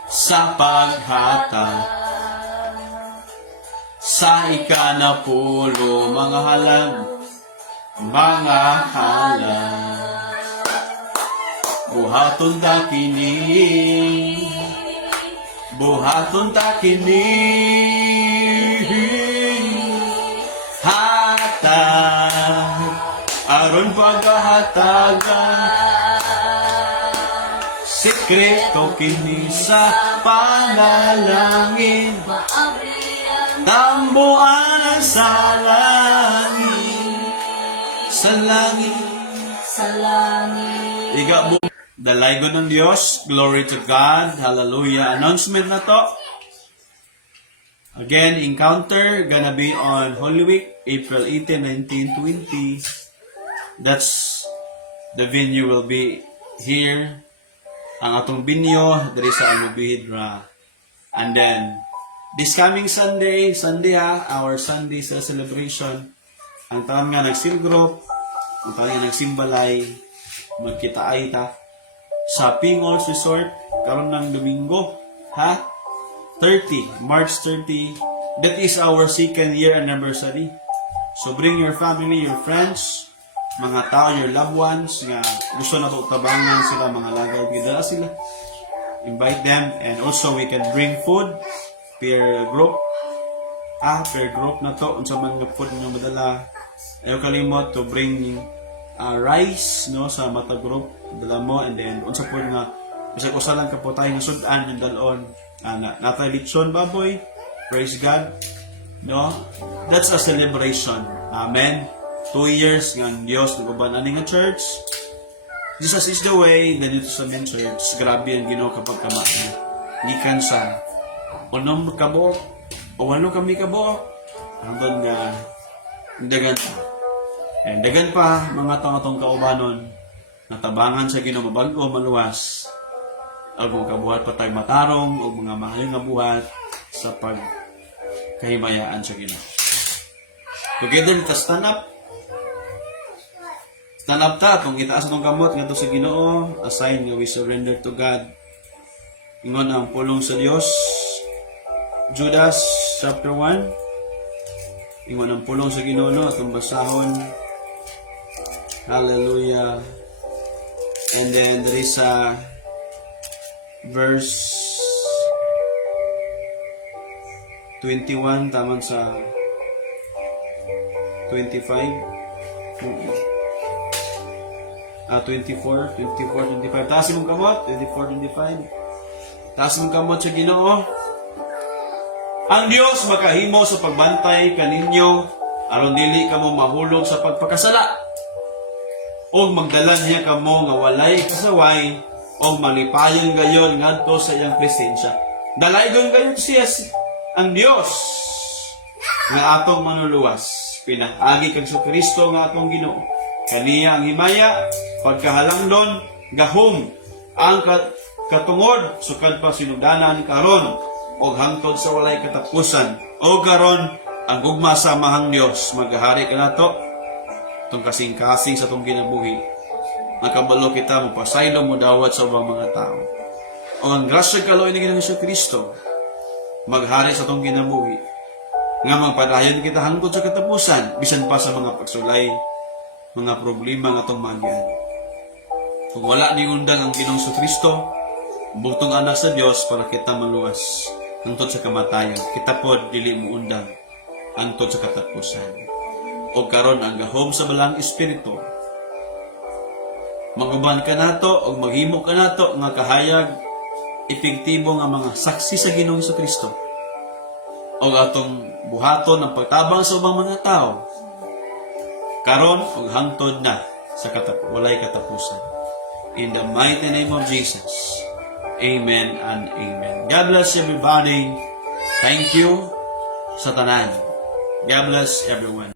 sa paghatag sa ikanapulo, mga halag, buhaton ta kini, hatag aron paghahatagan. Sikreto kini sa panalangin, tambuan sa langit, sa langit. Igabo, dalaygon ng Diyos, glory to God, hallelujah. Announcement na to. Again, encounter, gonna be on Holy Week, April 18, 19, 20. That's, the venue will be here. Ang atong binyo diri sa Alubihidra. And then this coming Sunday our Sunday sa celebration, ang taon nga nag-seal group, ang taon nga nagsimbalay, magkita-ay ta sa Pingols Resort karon ng Domingo, March 30. That is our 2nd year anniversary. So bring your family, your friends, mga tao, your loved ones nga gusto na ito tabangan sila, mga lagaw, gidala sila. Invite them, and also we can bring food per group. Per group na to, unsa man nga food nga madala. Ayaw kalimot to bring rice, no, sa mata group, dala mo, and then unsa po nga, kasi kusa lang ka po tayo nga sudan yung dalon. Natay litson baboy, praise God, no? That's a celebration. Amen. 2 years nga ang Diyos nag-uban ani nga church. Jesus is the way, the New Testament church. Grabe ang Ginoo kapag kamaan. Gikan sa 8 kabuok o 8 kami kabuok. Hanggang nga dagan pa. And dagan pa mga tao-tong kaubanon natabangan sa Ginoo mabago maluwas. Ag mga kabuhat patay matarong o mga mahal nga buhat sa pagkahimayaan sa Ginoo. Together, let us stand up. Stand up ta, kung itaas itong kamot nga to sa Ginoo, a sign nga we surrender to God. Ingon ang pulong sa Dios. Judas chapter 1. Ingon ang pulong sa Ginoo, no, atong basahon. Hallelujah. And then there is a verse 21 taman sa 25. 24, 25. Taas mong kamot, 24, 25. Taas mong kamot sa Ginoo. Ang Dios makahimo sa pagbantay kaninyo aron dili kamo mahulog sa pagpakasala. O magdalan niya kamo nga walay kasaway o malipayon gayon ngadto sa iyang presensya. Dalaygon gayon siya ang Dios nga atong manuluwas. Pinag-agi kang Kristo nga atong Ginoo. Kaniya ang himaya, pagkahalangdon, gahom, ang katungod, sukad pa sinugdanan karon, o hangtod sa walay katapusan. O karon, ang gugma sa mahang Diyos, maghahari ka na to, itong kasing-kasing sa itong ginabuhi. Nakabalo kita, mapasaylo mo dawat sa ubang mga tao. O ang grasya kaloy ni Ginoong Kristo, maghari sa itong ginabuhi, nga magpadayon kita hangtod sa katapusan, bisan pa sa mga pagsulay, mga problema nga itong magian. Kung wala ni undang ang Ginoong Kristo, butong anak sa Dios para kita maluwas hangtod sa kamatayan. Kita pod dili mo undang hangtod sa katapusan. O karon ang gahom sa balang espiritu, maguban ka nato o maghimo ka nato nga kahayag epektibo nga mga saksi sa Ginoong Kristo. O atong buhaton ang pagtabang sa ubang mga tao. Karon og hangtod na sa walay katapusan. In the mighty name of Jesus. Amen and amen. God bless everybody. Thank you sa tanan. God bless everyone.